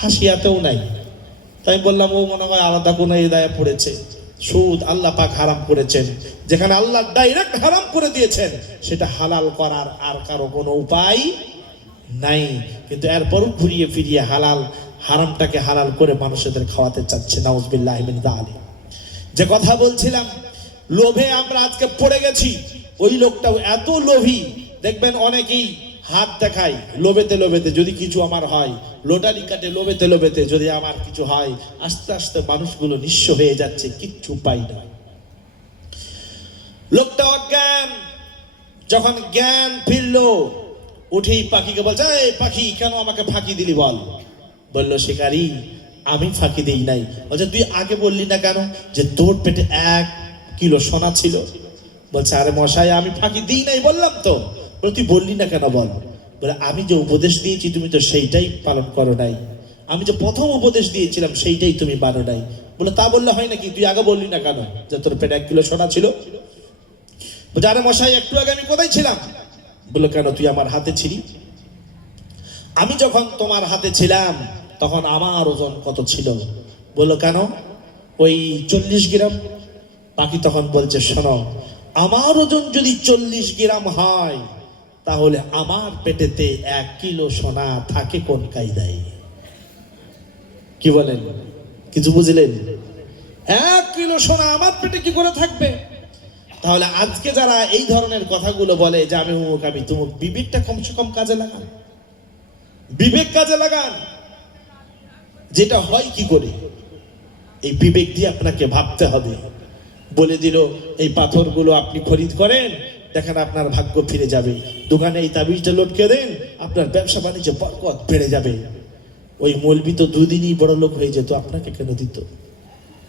হাসিয়াতেও নাই। তাই বললাম ও মনে হয় আলাদা কোনো হিদায়া পড়েছে। সুদ আল্লাহ পাক হারাম করেছেন, যেখানে আল্লাহ ডাইরেক্ট হারাম করে দিয়েছেন সেটা হালাল করার আর কারো কোনো উপায় নাই। কিন্তু এরপরও ঘুরিয়ে ফিরিয়ে হালাল হারামটাকে হালাল করে মানুষদের খাওয়াতে চাচ্ছে। নাউজুবিল্লাহি মিন যালিক। যে কথা বলছিলাম, লোভে আমরা আজকে পড়ে গেছি। ওই লোকটাও এত লোভী, দেখবেন অনেকেই হাত দেখায় লোভেতে লোভেতে, যদি কিছু আমার হয়, লটারি কাটে লোভেতে লোভেতে, যদি আমার কিছু হয়। আস্তে আস্তে মানুষগুলো নিঃস্ব হয়ে যাচ্ছে, কিচ্ছু পাই না। লোকটা অজ্ঞান, যখন জ্ঞান ফিরলো উঠেই পাখিকে বলছে এই পাখি কেন আমাকে ফাঁকি দিলি বল। বললো শিকারী আমি ফাঁকি দেই নাই। বলছে তুই আগে বললি না কেন যে তোর পেটে 1 কিলো সোনা ছিল? বলছে আরে মশাই আমি ফাঁকি দিই নাই বললাম তো। বলে তুই বললি না কেন বল। বলে আমি যে উপদেশ দিয়েছি তুমি তো সেইটাই পালন করো নাই, আমি যে প্রথম উপদেশ দিয়েছিলাম সেইটাই তুমি মানো নাই। বলে তা বললে হয় নাকি, তুই আগে বললি না কেন যে তোর পেটে 1 কিলো সোনা ছিল? বলছে আরে মশাই একটু আগে আমি কোথায় ছিলাম? বলে কেন তুই আমার হাতে ছিলি? আমি যখন তোমার হাতে ছিলাম তখন আমার ওজন কত ছিল? বললো কেন? ওই 40 গ্রাম। পাখি তখন বলছে শোনো, আমার ওজন যদি 40 গ্রাম হয় তাহলে আমার পেটেতে 1 কিলো সোনা থাকে কোন কায়দায়? কি বলেন? কিছু বুঝলেন? 1 কিলো সোনা আমার পেটে কি করে থাকবে? তাহলে আজকে যারা এই ধরনের কথাগুলো বলে যে আমি অমুক আমি তুমুক, বিবেকটা কমসে কম কাজে লাগান, বিবেক কাজে লাগান। যেটা হয় কি করে, এই বিবেক দিয়ে আপনাকে ভাবতে হবে। বলে দিল এই পাথরগুলো আপনি খরিদ করেন, দেখেন আপনার ভাগ্য ফিরে যাবে। দোকানে এই তাবিজটা লটকে দেন, আপনার ব্যবসা বাণিজ্যে বরকত বেড়ে যাবে। ওই মৌলবি তো দুদিনই বড় লোক হয়ে যেত, আপনাকে কেন দিত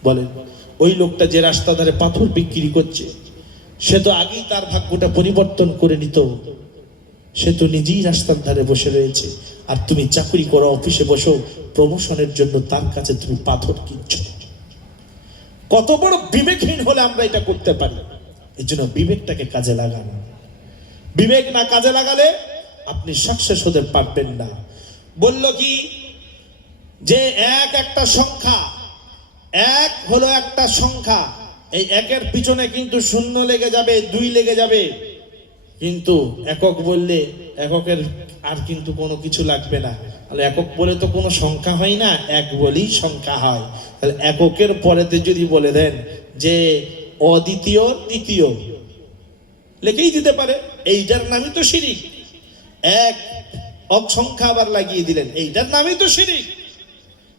বলেন? ওই লোকটা যে রাস্তা ধারে পাথর বিক্রি করছে, সে তো আগেই তার ভাগ্যটা পরিবর্তন করে নিত। সে তো নিজেই রাস্তার ধারে বসে রয়েছে, আর তুমি চাকরি করো, অফিসে বসো, প্রমোশনের জন্য তার কাছে তুমি পাথর কিনছো। কত বড় বিবেকহীন হলে আমরা এটা করতে পারি? এই জন্য বিবেকটাকে কাজে লাগান। বিবেক না কাজে লাগালে আপনি সাকসেস হতে পারবেন না। বলল কি যে একটা সংখ্যা, 1 হলো একটা সংখ্যা, এই 1-এর পিছনে কিন্তু 0 লেগে যাবে, 2 লেগে যাবে, কিন্তু একক বললে এককের আর কিন্তু কোনো কিছু লাগবে না। তাহলে একক বলে তো কোনো সংখ্যা হয় না, 1 বলেই সংখ্যা হয়। তাহলে এককের পরেতে যদি বলে দেন যে অদ্বিতীয় তৃতীয়, লিখেই দিতে পারে, এইটার নামই তো শিরিক। 1 সংখ্যা আবার লাগিয়ে দিলেন, এইটার নামই তো শিরিক।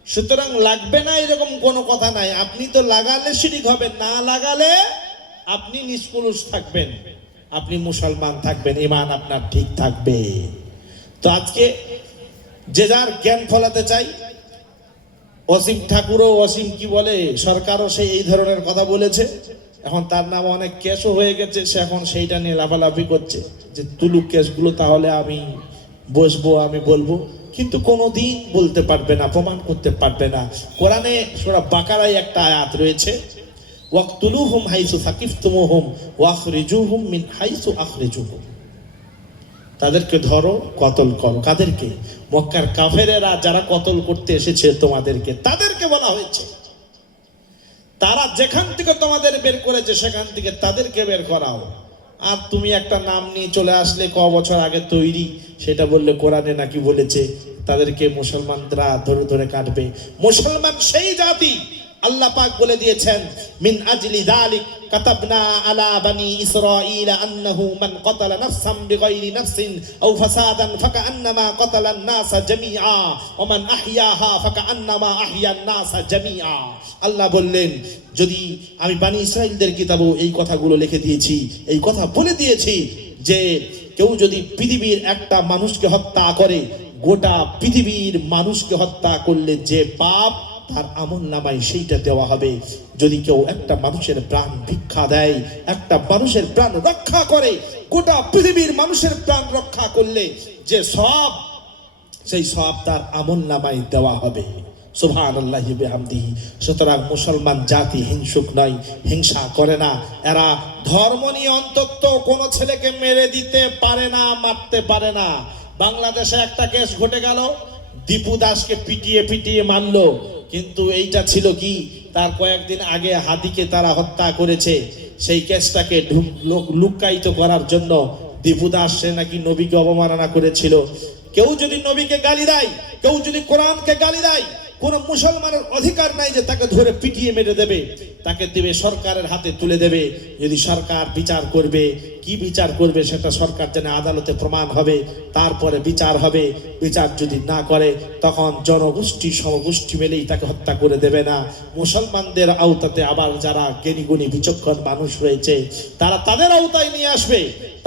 সুতরাং লাগবে না এরকম কোনো কথা নাই। আপনি তো লাগালে শিরিক হবেন, না লাগালে আপনি নিষ্কলুষ থাকবেন, আপনি মুসলমান থাকবেন, ঈমান আপনার ঠিক থাকবে। তো আজকে যে যার জ্ঞান ফলাতে চাই, অসীম ঠাকুরও অসীম কি বলে, সরকারও সেই এই ধরনের কথা বলেছে। এখন তার নাম অনেক কেসও হয়ে গেছে, সে এখন সেইটা নিয়ে লাফালাফি করছে যে তুলুক কেসগুলো তাহলে আমি বসবো, আমি বলবো, কিন্তু কোনোদিন বলতে পারবে না, প্রমাণ করতে পারবে না। কোরআনে সূরা বাকারায় একটা আয়াত রয়েছে, ওয়াকতুলুহুম হাইসু সাকিফতুমুহুম ওয়াখরিজুহুম মিন হাইসু আখরিজুহুম। তাদেরকে ধরো, কতল করো। কাদেরকে? মক্কার কাফেরেরা যারা কতল করতে এসেছে তোমাদেরকে, তাদেরকে বলা হয়েছে। তারা যেখান থেকে তোমাদের বের করেছে সেখান থেকে তাদেরকে বের করাও। আর তুমি একটা নাম নিয়ে চলে আসলে ক বছর আগে তৈরি, সেটা বললে কোরআনে নাকি বলেছে তাদেরকে মুসলমানরা ধরে ধরে কাটবে। মুসলমান সেই জাতি, আল্লাহ পাক বলে দিয়েছেন মিন আজলি যালিক কাতাবনা আলা বানি ইসরাঈল আন্নাহু মান কাতালা নাফসান বিগাইরি নাফসিন আও ফাসাদান ফাকান্নামা কাতালান নাসা জামিআ ওয়া মান আহইয়াহা ফাকান্নামা আহইয়ান নাসা জামিআ। আল্লাহ বললেন, যদি আমি বানি ইসরাঈলদের কিতাবে এই কথাগুলো লিখে দিয়েছি, এই কথা বলে দিয়েছি যে কেউ যদি পৃথিবীর একটা মানুষকে হত্যা করে, গোটা পৃথিবীর মানুষকে হত্যা করলে যে পাপ তার আমলনামায় সেইটা দেওয়া হবে। যদি কেউ একটা মানুষের প্রাণ ভিক্ষা দেয়, একটা মানুষের প্রাণ রক্ষা করে, গোটা পৃথিবীর মানুষের প্রাণ রক্ষা করলে যে সওয়াব, সেই সওয়াব তার আমলনামায় দেওয়া হবে। সুবহানাল্লাহি বিহামদিহি। সুতরাং মুসলমান জাতি হিংসুক নয়, হিংসা করে না। এরা ধর্ম নিয়ে অন্তত কোনো ছেলেকে মেরে দিতে পারে না, মারতে পারে না। বাংলাদেশে একটা কেস ঘটে গেল, দীপু দাসকে পিটিয়ে পিটিয়ে মারলো, কিন্তু এইটা ছিল কি, তার কয়েকদিন আগে হাদিকে তারা হত্যা করেছে। সেই কেসটাকে লুকায়িত করার জন্য দীপু দাস সে নাকি নবীকে অবমাননা করেছিল। কেউ যদি নবীকে গালি দেয়, কেউ যদি কোরআনকে গালি দেয়, কোন মুসলমানের অধিকার নাই যে তাকে ধরে পিটিয়ে মেরে দেবে। তাকে দেবে সরকারের হাতে তুলে দেবে। যদি সরকার বিচার করবে, কি বিচার করবে সেটা সরকার জানে, আদালতে প্রমাণ হবে, তারপরে বিচার হবে। বিচার যদি না করে তখন জনগোষ্ঠী সমগোষ্ঠী মিলেই তাকে হত্যা করে দেবে না। মুসলমানদের আওতাতে আবার যারা জ্ঞানীগুণী বিচক্ষণ মানুষ রয়েছে তারা তাদের আওতায় নিয়ে আসবে,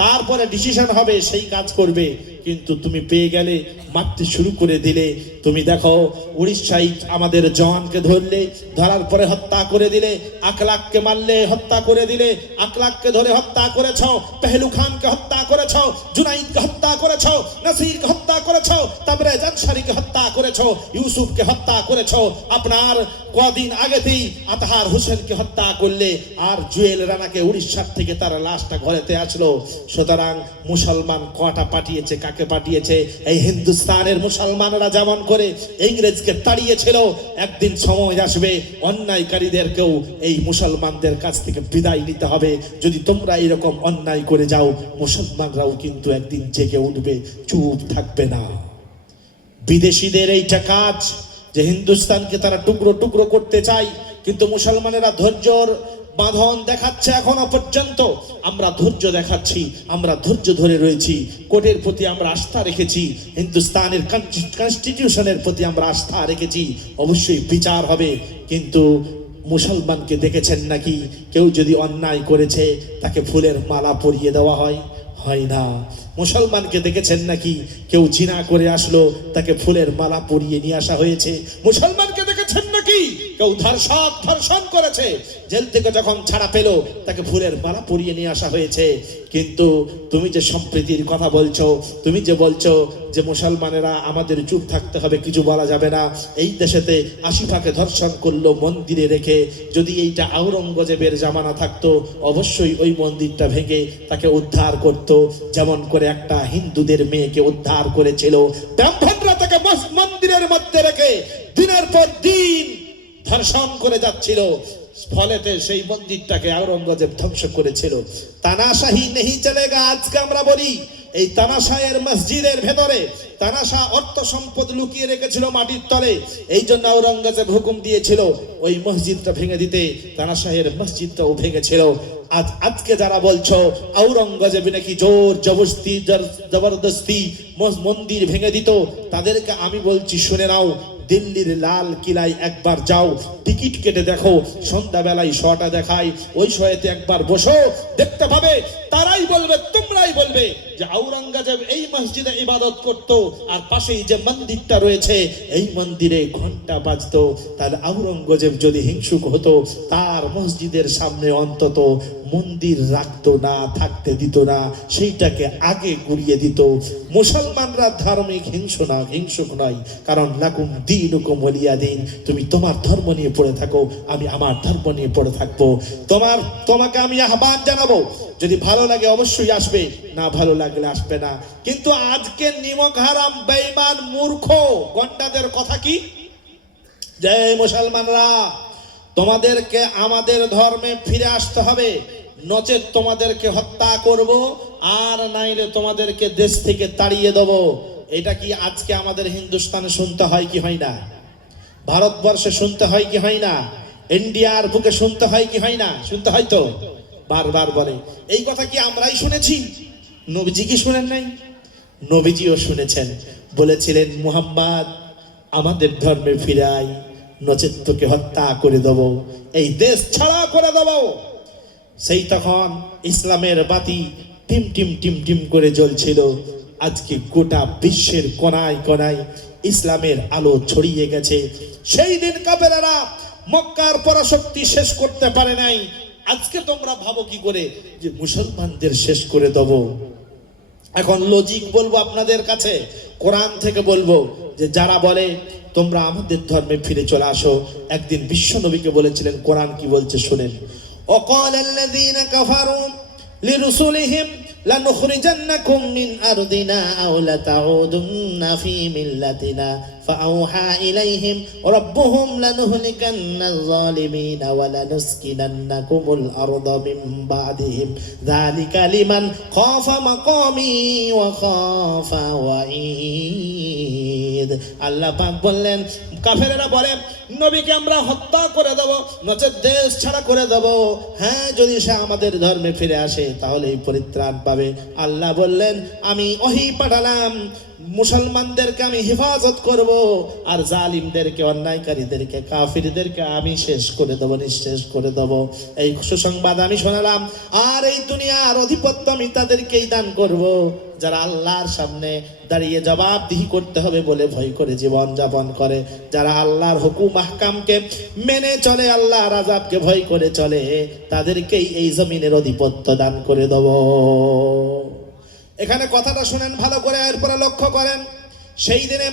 তারপরে ডিসিশন হবে, সেই কাজ করবে। কিন্তু তুমি পেয়ে গেলে, মারতে শুরু করে দিলে। তুমি দেখো উড়িষ্যায় আমাদের জওয়ানকে ধরলে, ধরার পরে হত্যা করে দিলে। আখলাককে মারলে, হত্যা করে দিলে। আখলাককে ধরে হত্যা করেছ, পেহলু খানকে হত্যা করেছ, জুনাইদকে হত্যা করেছ, নাসিরকে হত্যা করেছ, তারপরে পারভেজ আনসারীকে হত্যা করেছো, ইউসুফকে হত্যা করেছো, আপনার কদিন আগেতেই আতহার হোসেনকে হত্যা করলে, আর জুয়েল রানাকে উড়িষ্যার থেকে তার লাশটা ঘরেতে আসলো। সুতরাং মুসলমান কটা পাঠিয়েছে, কাকে পাঠিয়েছে? এই হিন্দুস্তানের মুসলমানরা যেমন করে ইংরেজকে তাড়িয়েছিল, একদিন সময় আসবে অন্যায়কারীদেরকেও এই মুসলমানদের কাছ থেকে বিদায় নিতে হবে। যদি তোমরা এরকম অন্যায় করে যাও, মুসলমানরাও কিন্তু একদিন জেগে উঠবে, চুপ থাকবে না। বিদেশিদের এইটা কাজ যে হিন্দুস্তানকে তারা টুকরো টুকরো করতে চায়, কিন্তু মুসলমানেরা ধৈর্যর বাঁধন দেখাচ্ছে এখনো পর্যন্ত। আমরা ধৈর্য দেখাচ্ছি, আমরা ধৈর্য ধরে রয়েছি, কোর্টের প্রতি আমরা আস্থা রেখেছি, হিন্দুস্তানের কনস্টিটিউশনের প্রতি আমরা আস্থা রেখেছি। অবশ্যই বিচার হবে, কিন্তু মুসলমানকে দেখেছেন নাকি কেউ যদি অন্যায় করেছে তাকে ফুলের মালা পরিয়ে দেওয়া হয়? হয় না। মুসলমানকে দেখেছেন নাকি কেউ জিনা করে আসলো তাকে ফুলের মালা পরিয়ে নিয়ে আসা হয়েছে? মুসলমানকে দেখেছেন নাকি কেউ ধর্ষণ করেছে, জেল থেকে যখন ছাড়া পেল তাকে ফুলের মালা পরিয়ে নিয়ে আসা হয়েছে? কিন্তু তুমি যে সম্প্রীতির কথা বলছো, তুমি যে বলছো যে মুসলমানেরা আমাদের চুপ থাকতে হবে, কিছু বলা যাবে না, এই দেশেতে আসিফাকে ধর্ষণ করলো মন্দিরে রেখে। যদি এইটা আওরঙ্গজেবের জামানা থাকতো, অবশ্যই ওই মন্দিরটা ভেঙে তাকে উদ্ধার করত, যেমন করে একটা হিন্দুদের মেয়েকে উদ্ধার করেছিল। ব্রাহ্মণরা তাকে মন্দিরের মধ্যে রেখে দিনের পর দিন ধর্ষণ করে যাচ্ছিল, ফলেতে সেই মন্দিরটাকে আওরঙ্গজেব ধ্বংস করেছিল। তানাশাহি নেহি চলেগা। আজকে আমরা বলি এই তানাশাহের মসজিদের ভেতরে তানাশা অর্থ সম্পদ লুকিয়ে রেখেছিল মাটির তলে, এই জন্য আওরঙ্গজেব হুকুম দিয়েছিল ওই মসজিদটা ভেঙে দিতে। তানাশাহের মসজিদটাও ভেঙেছিল। আজকে যারা বলছো আওরঙ্গজেব নাকি জোর জবরদস্তি মন্দির ভেঙে দিত, তাদেরকে আমি বলছি শুনে নাও, দিল্লির লাল কিলায় একবার যাও, টিকিট কেটে দেখো, সন্ধ্যাবেলায় শোটা দেখায়, ওই শোয়েতে একবার বসো, দেখতে পাবে তারাই বলবে, তোমরাই বলবে যে আওরঙ্গজেব এই মসজিদে ইবাদত করত, আর পাশেই যে মন্দিরটা রয়েছে এই মন্দিরে ঘন্টা বাজতো। তাহলে আওরঙ্গজেব যদি হিংসুক হতো, তার মসজিদের সামনে অন্তত মন্দির রাখতো না, থাকতে দিত না, সেইটাকে আগে গুড়িয়ে দিত। মুসলমানরা ধার্মিক হিংসুক নয়, কারণ লাকুম দীনুকুম ওয়ালিয়া দীন। তুমি তোমার ধর্ম নিয়ে পড়ে থাকো, আমি আমার ধর্ম নিয়ে পড়ে থাকবো। তোমাকে আমি আহ্বান জানাবো, যদি ভালো লাগে অবশ্যই আসবে, না ভালো লাগলে আসবে না। কিন্তু আজকে নিমক হারাম বেঈমান মূর্খ গন্ডাদের কথা কি? যে মুসলমানরা, তোমাদেরকে আমাদের ধর্মে ফিরে আসতে হবে, নচেত তোমাদেরকে হত্যা করব, আর নাইলে তোমাদেরকে দেশ থেকে তাড়িয়ে দেব। এটা কি আজকে আমাদের হিন্দুস্তানে শুনতে হয় কি হয় না? ভারতবর্ষে শুনতে হয় কি হয় না? ইন্ডিয়ার বুকে শুনতে হয় কি হয় না? শুনতে হয় তো, বারবার বলে। এই কথা কি আমরাই শুনেছি? নবীজি কি শুনেন নাই? নবীজিও শুনেছেন, বলেছিলেন মুহাম্মদ আমাদের ধর্মে ফিরে আয়, নচেত তোকে হত্যা করে দেব, এই দেশ ছাড়া করে দেব। সেই তখন ইসলামের বাতি টিম টিম টিম টিম করে জ্বলছিল। আজকে গোটা বিশ্বের কোনায় কোনায় ইসলামের আলো ছড়িয়ে গেছে। সেই দিন কাফেরেরা মক্কার পরাশক্তি শেষ করতে পারে নাই। আজকে তোমরা ভাবো কি করে যে মুসলমানদের শেষ করে দেব? এখন লজিক বলবো আপনাদের কাছে, কোরআন থেকে বলবো, যে যারা বলে তোমরা আমাদের ধর্মে ফিরে চলে আসো, একদিন বিশ্ব নবীকে বলেছিলেন, কোরআন কি বলছে শুনেন। وقال الذين كفروا لرسلهم لنخرجنكم من أرضنا أو لتعودن في ملتنا فأوحى إليهم ربهم لنهلكن الظالمين ولنسكننكم الأرض من بعدهم ذلك لمن خاف مقامي وخاف وعيد। আল্লাহ পাক বললেন, কাফেরেরা বলে নবীকে আমরা হত্যা করে দেব, নচেত দেশ ছাড়া করে দেব। হ্যাঁ, যদি সে আমাদের ধর্মে ফিরে আসে তাহলেই পরিত্রাণ পাবে। আল্লাহ বললেন, আমি ওহী পাঠালাম, মুসলমানদেরকে আমি হেফাজত করব, আর জালিমদেরকে, অন্যায়কারীদেরকে, কাফিরদেরকে আমি শেষ করে দেব, নিঃশেষ করে দেব। এই সুসংবাদ আমি শোনালাম, আর এই দুনিয়ার আধিপত্য আমি তাদেরকেই দান করব যারা আল্লাহর সামনে দাঁড়িয়ে জবাবদিহি করতে হবে বলে ভয় করে জীবন যাপন করে, যারা আল্লাহর হুকুম আহকামকে মেনে চলে, আল্লাহর আযাবকে ভয় করে চলে, তাদেরকেই এই জমিনের আধিপত্য দান করে দেব। এখানে কথাটা শুনেন ভালো করে, এরপরে লক্ষ্য করেন। সেই দিনে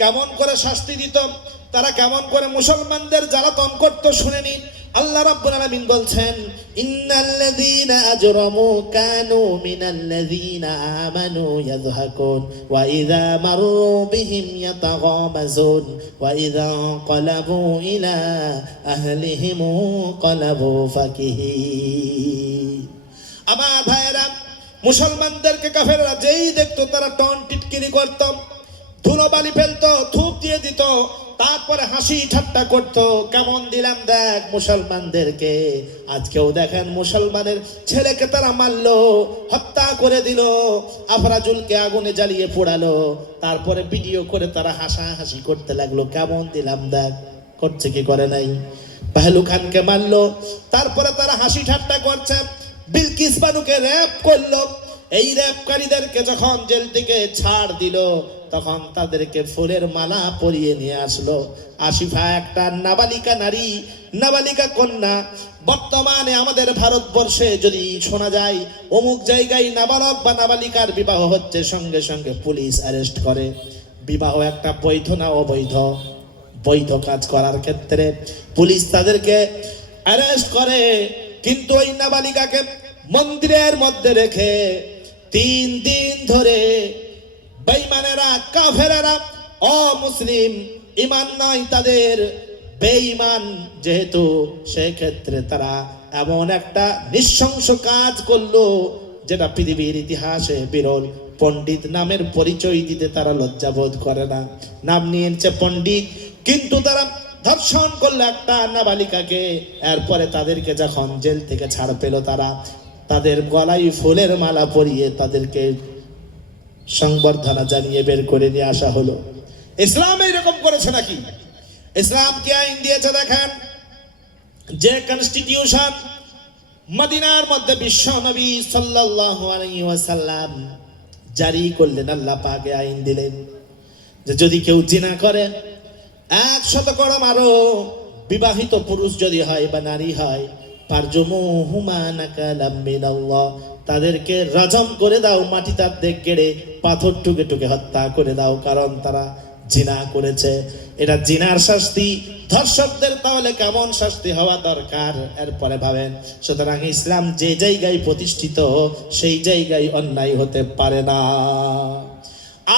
কেমন করে শাস্তি দিত, তারা কেমন করে মুসলমানদের জ্বালাতন করত শুনে নিন। আল্লাহ রাব্বুল আলামিন বলছেন, ইন্নাল্লাযীনা আজরামু কানু মিনাল্লাযীনা আমানু ইয়াযহাকুন ওয়া ইযা মাররু বিহিম ইয়াতাগামাজুন ওয়া ইযা ক্বালাবু ইলা আহলিহিম ক্বালাবু ফাকিহিন। আমার ভাইয়েরা, মুসলমানদেরকে কাফেররা যেই দেখতো তারা টন টিটকিরি করত, ধুলোবালি ফেলতো, থুপ দিয়ে দিত, তারপরে হাসি ঠাট্টা করতো। কেমন দিলাম দেখ মুসলমানদেরকে। আজকেও দেখেন মুসলমানের ছেলেকে তারা মারলো, হত্যা করে দিল, আফরাজুলকে আগুনে জ্বালিয়ে পোড়ালো, তারপরে ভিডিও করে তারা হাসাহাসি করতে লাগলো। কেমন দিলাম দেখ, করছে কি করে নাই? পাহলু খানকে মারলো, তারপরে তারা হাসি ঠাট্টা করছে। বিলকিস বানুকে র‍্যাপ করলো। এই র‍্যাপকারীদেরকে যখন জেল থেকে ছাড় দিল, তখন তাদেরকে ফুলের মালা পরিয়ে নিয়ে আসলো। আসিফা একটা নাবালিকা নারী, নাবালিকা কন্যা। বর্তমানে আমাদের ভারতবর্ষে যদি শোনা যায় অমুক জায়গায় নাবালক বা নাবালিকার বিবাহ হচ্ছে, সঙ্গে সঙ্গে পুলিশ অ্যারেস্ট করে। বিবাহ একটা বৈধ না অবৈধ? বৈধ কাজ করার ক্ষেত্রে পুলিশ তাদেরকে অ্যারেস্ট করে। কিন্তু ওই নাবালিকাকে মন্দিরের মধ্যে রেখে 3 দিন ধরে বেঈমানেরা, কাফেরেরা, অমুসলিম, ঈমান নয় তাদের, বেঈমান যেহেতু, সেক্ষেত্রে তারা এমন একটা নৃশংস কাজ করলো যেটা পৃথিবীর ইতিহাসে বিরল। পণ্ডিত নামের পরিচয় দিতে তারা লজ্জাবোধ করে না। নাম নিয়েছে পণ্ডিত, কিন্তু তারা ধর্ষণ করলো একটা নাবালিকাকে। এরপরে তাদেরকে যখন জেল থেকে ছাড় পেল, তারা তাদের গলায় ফুলের মালা পরিয়ে তাদেরকে সংবর্ধনা জানিয়ে বের করে নিয়ে আসা হলো। ইসলাম এইরকম করেছে নাকি? ইসলাম কি আইন দিয়েছে দেখেন। যে কনস্টিটিউশন মদিনার মধ্যে বিশ্ব নবী সাল্লাল্লাহু আলাইহি ওয়াসাল্লাম জারি করলেন, আল্লাহ পাকে আইন দিলেন যে যদি কেউ জিনা করে 100 করে মারো। বিবাহিত পুরুষ যদি হয় বা নারী হয়, ফারজুমুহুমা নাকালাম মিনাল্লাহ, তাদেরকে রাজম করে দাও, মাটিতে অর্ধেক গেড়ে পাথর টুকে টুকে হত্যা করে দাও, কারণ তারা জিনা করেছে। এটা জিনার শাস্তি। ধর্ষকদের তাহলে কেমন শাস্তি হওয়া দরকার, এরপরে ভাবেন। সুতরাং ইসলাম যে জায়গায় প্রতিষ্ঠিত, সেই জায়গায় অন্যায় হতে পারে না।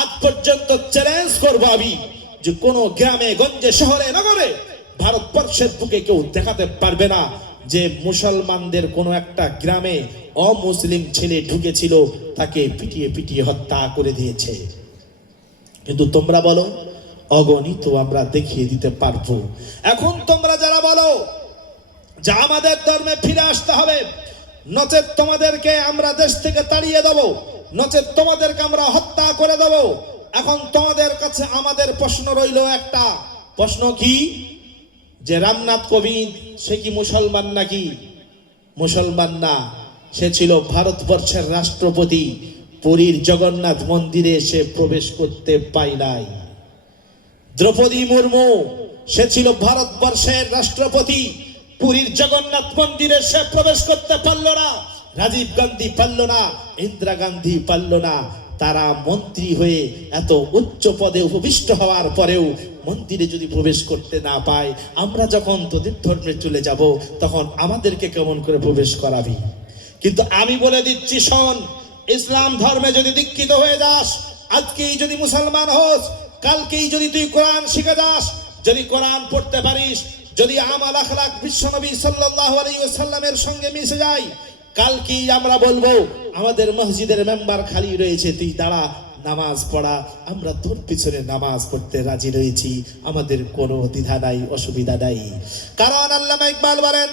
আজ পর্যন্ত চ্যালেঞ্জ করবো আমি যে কোনো গ্রামে গঞ্জে শহরে নগরে ভারতবর্ষের বুকে কেউ দেখাতে পারবে না যে মুসলমানদের কোনো একটা গ্রামে অমুসলিম ছেলে ঢুকেছিল, তাকে পিটিয়ে পিটিয়ে হত্যা করে দিয়েছে। কিন্তু তোমরা বলো অগণিত আমরা দেখিয়ে দিতে পারবো। এখন তোমরা যারা বলো যে আমাদের ধর্মে ফিরে আসতে হবে, নচেত তোমাদেরকে আমরা দেশ থেকে তাড়িয়ে দেব, নচেত তোমাদেরকে আমরা হত্যা করে দেব। এখন তোমাদের কাছে আমাদের প্রশ্ন রইল একটা প্রশ্ন, কি যে রামনাথ কোবিন্দ সে কি মুসলমান নাকি? মুসলমান না, সে ছিল ভারতবর্ষের রাষ্ট্রপতি। পুরীর জগন্নাথ মন্দিরে সে প্রবেশ করতে পায় নাই। দ্রৌপদী মুর্মু সে ছিল ভারতবর্ষের রাষ্ট্রপতি, পুরীর জগন্নাথ মন্দিরে সে প্রবেশ করতে পারল না। রাজীব গান্ধী পারল না, ইন্দিরা গান্ধী পারল না। তারা মন্ত্রী হয়ে এত উচ্চ পদে উপবিষ্ট হওয়ার পরেও মন্দিরে যদি প্রবেশ করতে না পায়, আমরা যখন তোদের ধর্মে চলে যাব তখন আমাদেরকে কেমন করে প্রবেশ করাবি? কিন্তু আমি বলে দিচ্ছি, শোন, ইসলাম ধর্মে যদি দীক্ষিত হয়ে যাস, আজকেই যদি মুসলমান হোস, কালকেই যদি তুই কোরআন শিখে যাস, যদি কোরআন পড়তে পারিস, যদি আমাল আখলাক বিশ্বনবী সাল্লাল্লাহু আলাইহি ওয়াসাল্লামের সঙ্গে মিশে যায়, কালকেই আমরা বলবো আমাদের মসজিদের মেম্বার খালি রয়েছে, তুই দাঁড়া, নামাজ পড়া, আমরা তোর পিছনে নামাজ পড়তে রাজি রয়েছি, আমাদের কোনো দ্বিধা নাই, অসুবিধা নাই। কারণ আল্লামা ইকবাল বলেন,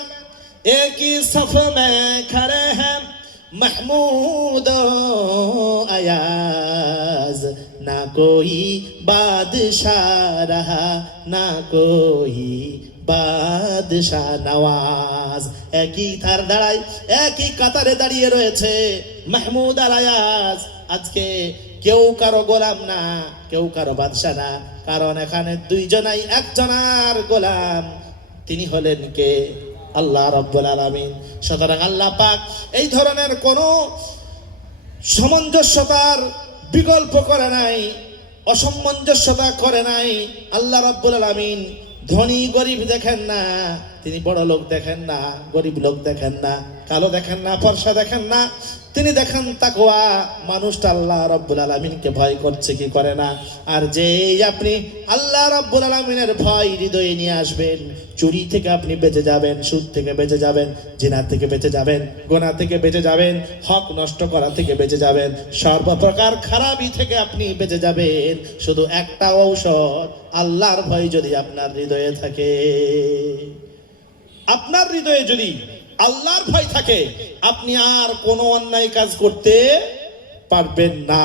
একই সফ মে খড়ে হ্যাঁ महमूद अयाज, ना कोई बादशाह रहा ना कोई বাদশাহ নওয়াজ। একই ধার দাঁড়ায়, একই কাতারে দাঁড়িয়ে রয়েছে মাহমুদ আল আয়াজ। আজকে কেউ কারো গোলাম না, কেউ কারো বাদশাহ না, কারণ এখানে দুইজনাই একজনার গোলাম। তিনি হলেন কে? আল্লাহ রাব্বুল আলামিন। সুতরাং আল্লাহ পাক এই ধরনের কোন সামঞ্জস্যতার বিকল্প করে নাই। অসামঞ্জস্যতা করে নাই। আল্লাহ রাব্বুল আলামিন ধনী গরিব দেখেন না, তিনি বড় লোক দেখেন না, গরিব লোক দেখেন না, কালো দেখেন না, ফর্সা দেখেন না, তিনি দেখেন তাকওয়া মানুষটা আল্লাহ রাব্বুল আলামিনকে ভয় করছে কি করে না। আর যেই আপনি আল্লাহ রাব্বুল আলামিনের ভয় হৃদয়ে নিয়ে আসবেন, চুরি থেকে আপনি বেঁচে যাবেন, সুদ থেকে বেঁচে যাবেন, জিনা থেকে বেঁচে যাবেন, গোনা থেকে বেঁচে যাবেন, হক নষ্ট করা থেকে বেঁচে যাবেন, সর্বপ্রকার খারাপি থেকে আপনি বেঁচে যাবেন। শুধু একটা ঔষধ, আল্লাহর ভয় যদি আপনার হৃদয়ে থাকে, আপনার হৃদয়ে যদি আল্লাহর ভয় থাকে, আপনি আর কোনো অন্যায় কাজ করতে পারবেন না।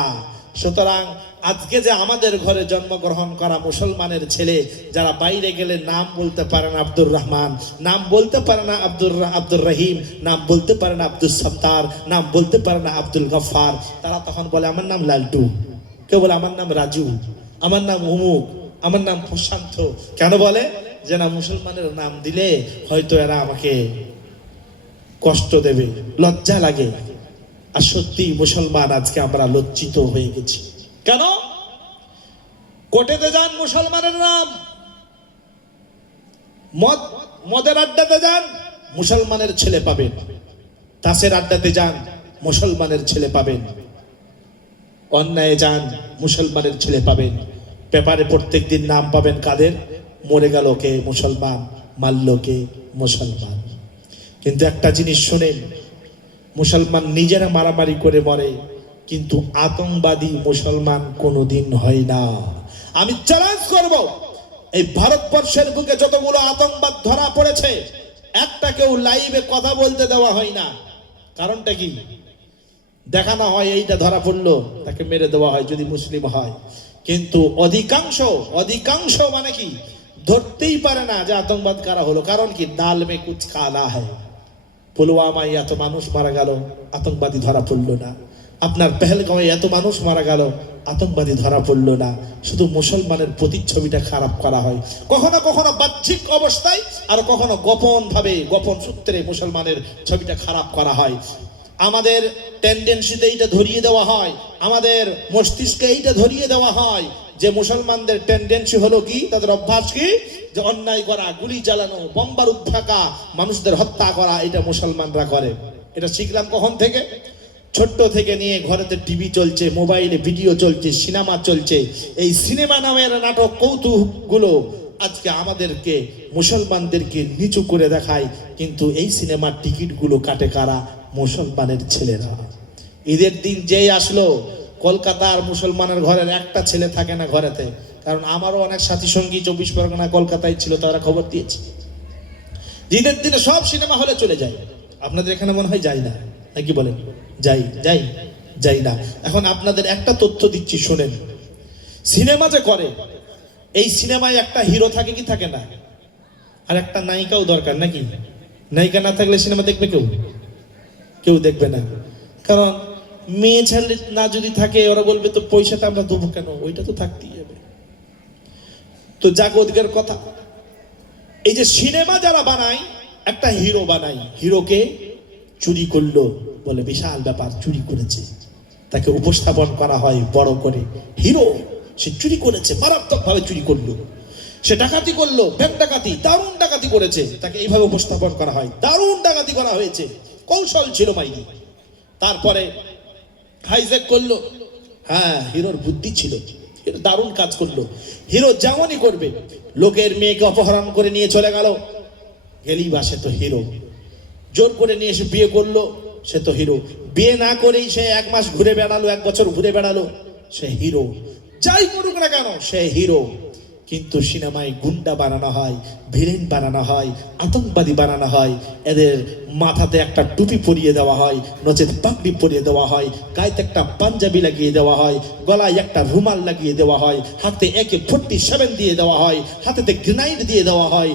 সুতরাং আজকে যে আমাদের ঘরে জন্মগ্রহণ করা মুসলমানের ছেলে, যারা বাইরে গেলে নাম বলতে পারে না আব্দুর রহমান, নাম বলতে পারে না আব্দুর রহিম, নাম বলতে পারে না আব্দুল সত্তার, নাম বলতে পারে না আব্দুল গফফার, তারা তখন বলে আমার নাম লালটু, কেউ বলে আমার নাম রাজু, আমার নাম অমুক, আমার নাম প্রশান্ত। কেন বলে? যে না, মুসলমানের নাম দিলে হয়তো এরা আমাকে কষ্ট দেবে, লজ্জা লাগে। আর সত্যি মুসলমান আজকে আমরা লজ্জিত হয়ে গেছি। কেন? কোর্টেতে যান, মুসলমানের নাম, মদের আড্ডাতে যান, মুসলমানের ছেলে পাবেন, তাসের আড্ডাতে যান, মুসলমানের ছেলে পাবেন, অন্যায় যান, মুসলমানের ছেলে পাবেন, পেপারে প্রত্যেক দিন নাম পাবেন কাদের? মরে গেল কে? মুসলমান, মারল কে? মুসলমান। কিন্তু একটা জিনিস শোনেন, মুসলমান নিজেরা মারামারি করে মরে, কিন্তু আতঙ্কবাদী মুসলমান কোনোদিন হয় না। আমি চ্যালেঞ্জ করব, এই ভারতবর্ষের বুকে যতগুলো আতঙ্কবাদ ধরা পড়েছে, একটা কেউ লাইভে কথা বলতে দেওয়া হয় না। কারণটা কি? দেখানো হয় এইটা ধরা পড়লো, তাকে মেরে দেওয়া হয় যদি মুসলিম হয়। কিন্তু অধিকাংশ মানে কি, ধরতেই পারে না যে আতঙ্কবাদ কারা হলো। কারণ কি? দাল মে কুছ কালা হয়। পুলওয়ামায় এত মানুষ মারা গেল, আতঙ্কবাদী ধরা পড়লো না। আপনার পেহেলগাঁওয়ে এত মানুষ মারা গেল, আতঙ্কবাদী ধরা পড়লো না। শুধু মুসলমানের প্রতিচ্ছবিটা খারাপ করা হয়, কখনো কখনো বাহ্যিক অবস্থায়, আর কখনো গোপন ভাবে, গোপন সূত্রে মুসলমানের ছবিটা খারাপ করা হয়। আমাদের টেন্ডেন্সিতে এইটা ধরিয়ে দেওয়া হয়, আমাদের মস্তিষ্কে এইটা ধরিয়ে দেওয়া হয় যে মুসলমানদের টেন্ডেন্সি হলো কি, তাদের অভ্যাস কি, যে অন্যায় করা, গুলি চালানো, বোমবারুদ ফেকা, মানুষদের হত্যা করা, এটা মুসলমানরা করে। এটা শিখলাম কখন থেকে? ছোট্ট থেকে নিয়ে ঘরেতে টিভি চলছে, মোবাইলে ভিডিও চলছে, সিনেমা চলছে। এই সিনেমা নামের নাটক কৌতুকগুলো আজকে আমাদেরকে, মুসলমানদেরকে নিচু করে দেখায়। কিন্তু এই সিনেমার টিকিটগুলো কাটে কারা? মুসলমানের ছেলেরা। ঈদের দিন যেই আসলো, কলকাতার মুসলমানের ঘরের একটা ছেলে থাকে না ঘরেতে। কারণ আমারও অনেক সাথী সঙ্গী 24 পরগনা কলকাতায় ছিল, তারা খবর দিয়েছে ঈদের দিনে সব সিনেমা হলে চলে যায়। আপনাদের এখানে মনে হয় যায় না, নাকি বলেন? যাই না। এখন আপনাদের একটা তথ্য দিচ্ছি, শোনেন। সিনেমা যে করে, এই সিনেমায় একটা হিরো থাকে কি থাকে না? আর একটা নায়িকাও দরকার, নাকি? নায়িকা না থাকলে সিনেমা দেখবে কেউ দেখবে না। কারণ মেয়ে ছেলে না যদি থাকে, ওরা বলবে তো পয়সাটা আমরা দেবো কেন, ওইটা তো থাকতেই হবে। তো জাগতিকের কথা, এই যে সিনেমা যারা বানায়, একটা হিরো বানায়, হিরোকে চুরি করলো বলে বিশাল ব্যাপার, চুরি করেছে, তাকে উপস্থাপন করা হয় বড় করে, হিরো সে চুরি করেছে, মারাত্মক ভাবে চুরি করলো, সে ডাকাতি করলো, ব্যাংক ডাকাতি, দারুণ ডাকাতি করেছে, তাকে এইভাবে উপস্থাপন করা হয়, দারুণ ডাকাতি করা হয়েছে, কৌশল ছিল মাইনি। তারপরে হাইজ্যাক করলো, হ্যাঁ হিরোর বুদ্ধি ছিল, দারুণ কাজ করলো। হিরো যেমনই করবে, লোকের মেয়েকে অপহরণ করে নিয়ে চলে গেল, গেলি বা সে তো হিরো। জোর করে নিয়ে এসে বিয়ে করলো, সে তো হিরো। বিয়ে না করেই সে 1 মাস ঘুরে বেড়ালো, 1 বছর ঘুরে বেড়ালো, সে হিরো। যাই করুক না কেন, সে হিরো। কিন্তু সিনেমায় গুন্ডা বানানো হয়, ভিলেন বানানো হয়, আতঙ্কবাদী বানানো হয়, এদের মাথাতে একটা টুপি পরিয়ে দেওয়া হয়, নচেত পাগড়ি পরিয়ে দেওয়া হয়, গায়েতে একটা পাঞ্জাবি লাগিয়ে দেওয়া হয়, গলায় একটা রুমাল লাগিয়ে দেওয়া হয়, হাতে AK-47 দিয়ে দেওয়া হয়, হাতেতে গ্রেনাইড দিয়ে দেওয়া হয়।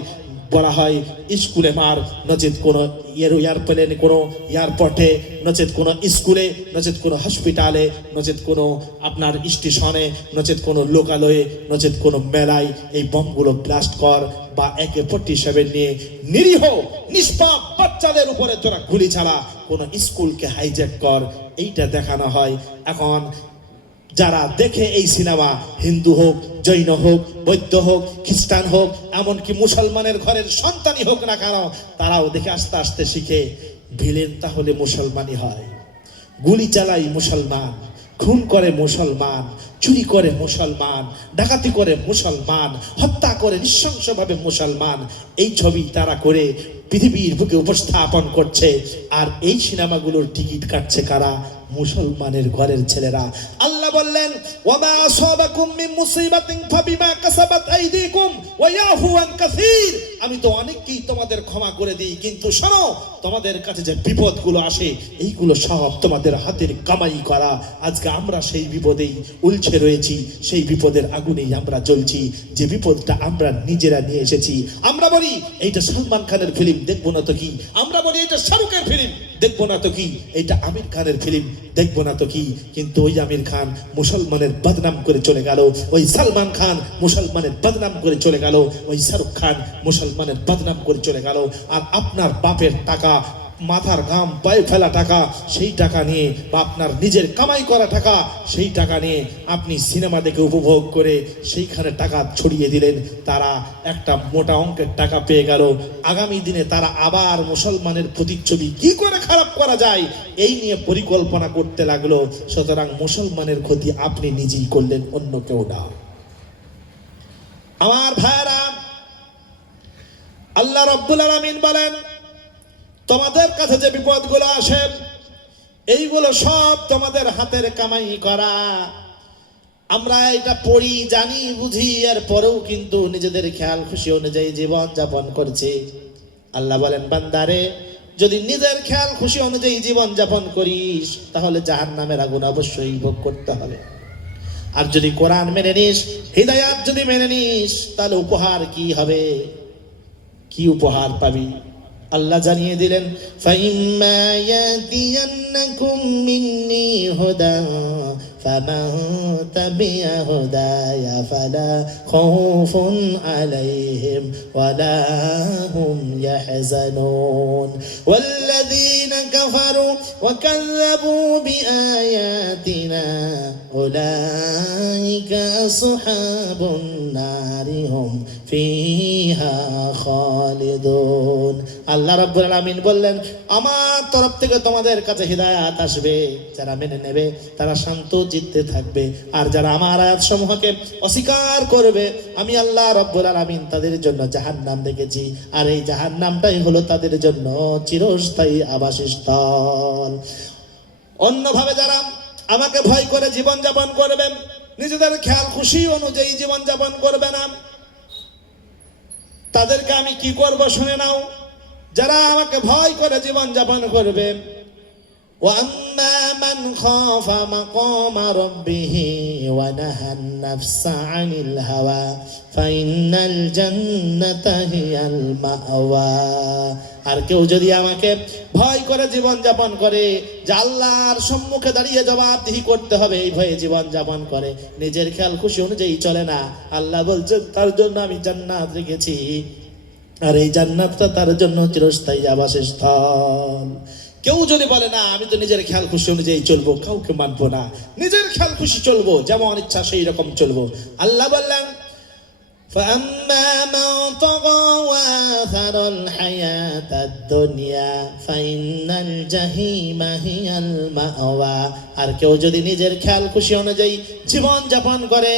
বলা হয় স্কুলে মার, নচেত কোনো এয়ারপ্লেনে, কোনো এয়ারপোর্টে, নচেত কোনো স্কুলে, নচেত কোনো হসপিটালে, নচেত কোনো আপনার স্টেশনে, নচেত কোনো লোকালয়ে, নচেত কোনো মেলায় এই বমগুলো ব্লাস্ট কর, বা AK-47 নিয়ে নিরীহ নিষ্পাপ বাচ্চাদের উপরে তোরা গুলি চালা, কোনো স্কুলকে হাইজ্যাক কর, এইটা দেখানো হয়। এখন যারা দেখে এই সিনেমা, হিন্দু হোক, জৈন হোক, বৌদ্ধ হোক, খ্রিস্টান হোক, এমনকি মুসলমানের ঘরের সন্তানই হোক না কেন, তারাও দেখে আস্তে আস্তে শিখে ভিলেন তাহলে মুসলমানই হয়। গুলি চালাই মুসলমান, খুন করে মুসলমান, চুরি করে মুসলমান, ডাকাতি করে মুসলমান, হত্যা করে নৃশংসভাবে মুসলমান, এই ছবি তারা করে পৃথিবীর বুকে উপস্থাপন করছে। আর এই সিনেমাগুলোর টিকিট কাটছে কারা? মুসলমানের ঘরের ছেলেরা। আল্লাহ বললেন, ওয়ামা আসাবাকুম মিন মুসিবাতিন ফাবিমা কাসাবাত আইদিকুম ওয়া ইয়াফু আন কাসীর। আমি তো অনেককেই তোমাদের ক্ষমা করে দিই, কিন্তু শোনো, তোমাদের কাছে যে বিপদগুলো আসে এইগুলো সব তোমাদের হাতের কামাই করা। আজকে আমরা সেই বিপদেই উলঝে রয়েছি, সেই বিপদের আগুনেই আমরা জ্বলছি, যে বিপদটা আমরা নিজেরা নিয়ে এসেছি। আমরা বলি এইটা সালমান খানের ফিল্ম, দেখবো না তো কি? আমরা বলি এটা শাহরুখের ফিল্ম, দেখবো না তো কি? এটা আমির খানের ফিল্ম, দেখবো না তো কি? কিন্তু ওই আমির খান মুসলমানের বদনাম করে চলে গেল, ওই সালমান খান মুসলমানের বদনাম করে চলে গেল, ওই শাহরুখ খান মুসলমানের বদনাম করে চলে গেল। আর আপনার বাপের টাকা, মাথার ঘাম পায়ে ফেলা টাকা, সেই টাকা নিয়ে বা আপনার নিজের কামাই করা টাকা, সেই টাকা নিয়ে আপনি সিনেমা দেখে উপভোগ করে সেইখানে টাকা ছড়িয়ে দিলেন। তারা একটা মোটা অঙ্কের টাকা পেয়ে গেল। আগামী দিনে তারা আবার মুসলমানের প্রতিচ্ছবি কি করে খারাপ করা যায় এই নিয়ে পরিকল্পনা করতে লাগলো। সুতরাং মুসলমানের ক্ষতি আপনি নিজেই করলেন, অন্য কেউ না। আমার ভাইরা, আল্লাহ রাব্বুল আলামিন বলেন, তোমাদের কাছে যে বিপদগুলো আসে এইগুলো সব তোমাদের হাতের কামাই করা। আমরা এটা পড়ি, জানি, বুঝি, এর পরেও কিন্তু নিজেদের খেয়াল খুশি অনুযায়ী জীবন যাপন করছি। আল্লাহ বলেন, বান্দারে, যদি নিজের খেয়াল খুশি অনুযায়ী জীবন যাপন করিস তাহলে জাহান্নামের আগুন অবশ্যই ভোগ করতে হবে। আর যদি কোরআন মেনে নিস, হিদায়াত যদি মেনে নিস, তাহলে উপহার কি হবে? কি উপহার পাবি? আল্লাহ জানিয়ে দিলেন, ফাইম্মা ইয়াতিয়ান্নাকুম মিন্নি হুদা ফামান তাবিআ হুদায়া ফালা খাউফুন আলাইহিম ওয়ালা হুম ইয়াহজানুন ওয়াল্লাযীনা কাফারু ওয়া কাযযাবু বিআয়াতিনা উলাইকা আসহাবুন নারি হুম ফিহা খালিদুন। আল্লাহ রাব্বুল আলামিন বললেন, আমার তরফ থেকে তোমাদের কাছে হিদায়াত আসবে, যারা মেনে নেবে তারা শান্ত চিত্তে থাকবে। আর যারা আমার আয়াতসমূহকে অস্বীকার করবে, আমি আল্লাহ রাব্বুল আলামিন তাদের জন্য জাহান্নাম রেখেছি। আর এই জাহান্নামটাই হলো তাদের জন্য চিরস্থায়ী আবাসস্থল। অন্যভাবে যারা আমাকে ভয় করে জীবন যাপন করবেন, নিজেদের খেয়াল খুশি অনুযায়ী জীবন যাপন করবে না, তাদেরকে আমি কি করব শুনে নাও। যারা আমাকে ভয় করে জীবন যাপন করবে, ওয়াম্মা মান খাফা মাকামা রাব্বিহি ওয়া নাহান নাফসা আনিল হাওয়া ফাইন্নাল জান্নাতা হিয়াল মাওয়া। আর কেউ যদি আমাকে ভয় করে জীবন যাপন করে, যে আল্লাহর সম্মুখে দাঁড়িয়ে জবাবদিহি করতে হবে এই ভয়ে জীবন যাপন করে, নিজের খেয়াল খুশি অনুযায়ী চলে না, আল্লাহ বলছেন তার জন্য আমি জান্নাত রেখেছি। আর এই জান্নাতটা তার জন্য চিরস্থায়ী আবাসস্থল। কেউ যদি বলে না আমি তো নিজের খেয়াল খুশি অনুযায়ী চলবো, কাউকে মানবো না, নিজের খেয়াল খুশি চলবো, যেমন ইচ্ছা সেই রকম চলবো। আল্লাহ বললেন, فأما من طغى وآثر الحياة الدنيا فإن الجحيم هي المأوى। আর কেউ যদি নিজের খেয়াল খুশি অনুযায়ী জীবন যাপন করে,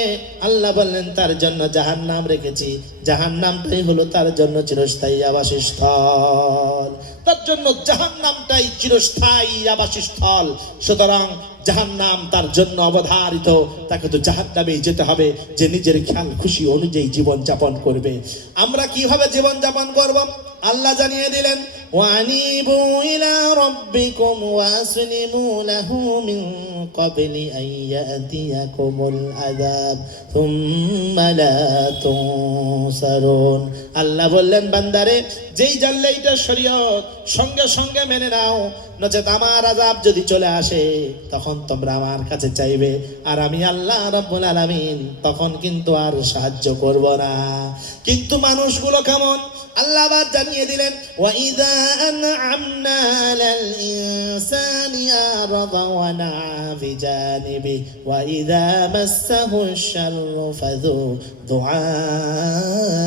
আল্লাহ বললেন তার জন্য জাহান্নাম রেখেছি, জাহান্নামটাই হলো তার জন্য চিরস্থায়ী আবাসস্থল। তার জন্য জাহান্নামটাই চিরস্থায়ী আবাসস্থল। সুতরাং জাহান্নাম তার জন্য অবধারিত, তাকে তো জাহান্নামেই যেতে হবে যে নিজের খেয়াল খুশি অনুযায়ী জীবন যাপন করবে। আমরা কিভাবে জীবন যাপন করব আল্লাহ জানিয়ে দিলেন, ওয়ানিবু ইলা রাব্বিকুম ওয়াসলিমু লাহু মিন ক্বাবলি আন ইয়াতিয়াকুমুল আযাব সুম্মা লা তুনসারুন। আল্লাহ বললেন, বান্দারে, যেই জানলে এটা শরীয়ত সঙ্গে সঙ্গে মেনে নাও, নচেত আমার আযাব যদি চলে আসে তখন তোমরা আমার কাছে চাইবে, আর আমি আল্লাহ রাব্বুল আলামিন তখন কিন্তু আর সাহায্য করব না। কিন্তু মানুষগুলো কেমন আল্লাহ আবার জানিয়ে দিলেন, ওয়া ইযা আনআমনা আলাল ইনসানি আরাদা ওয়া নাআ বিজানিবি ওয়া ইযা মাসসাহু শাররু ফাযু দুআইন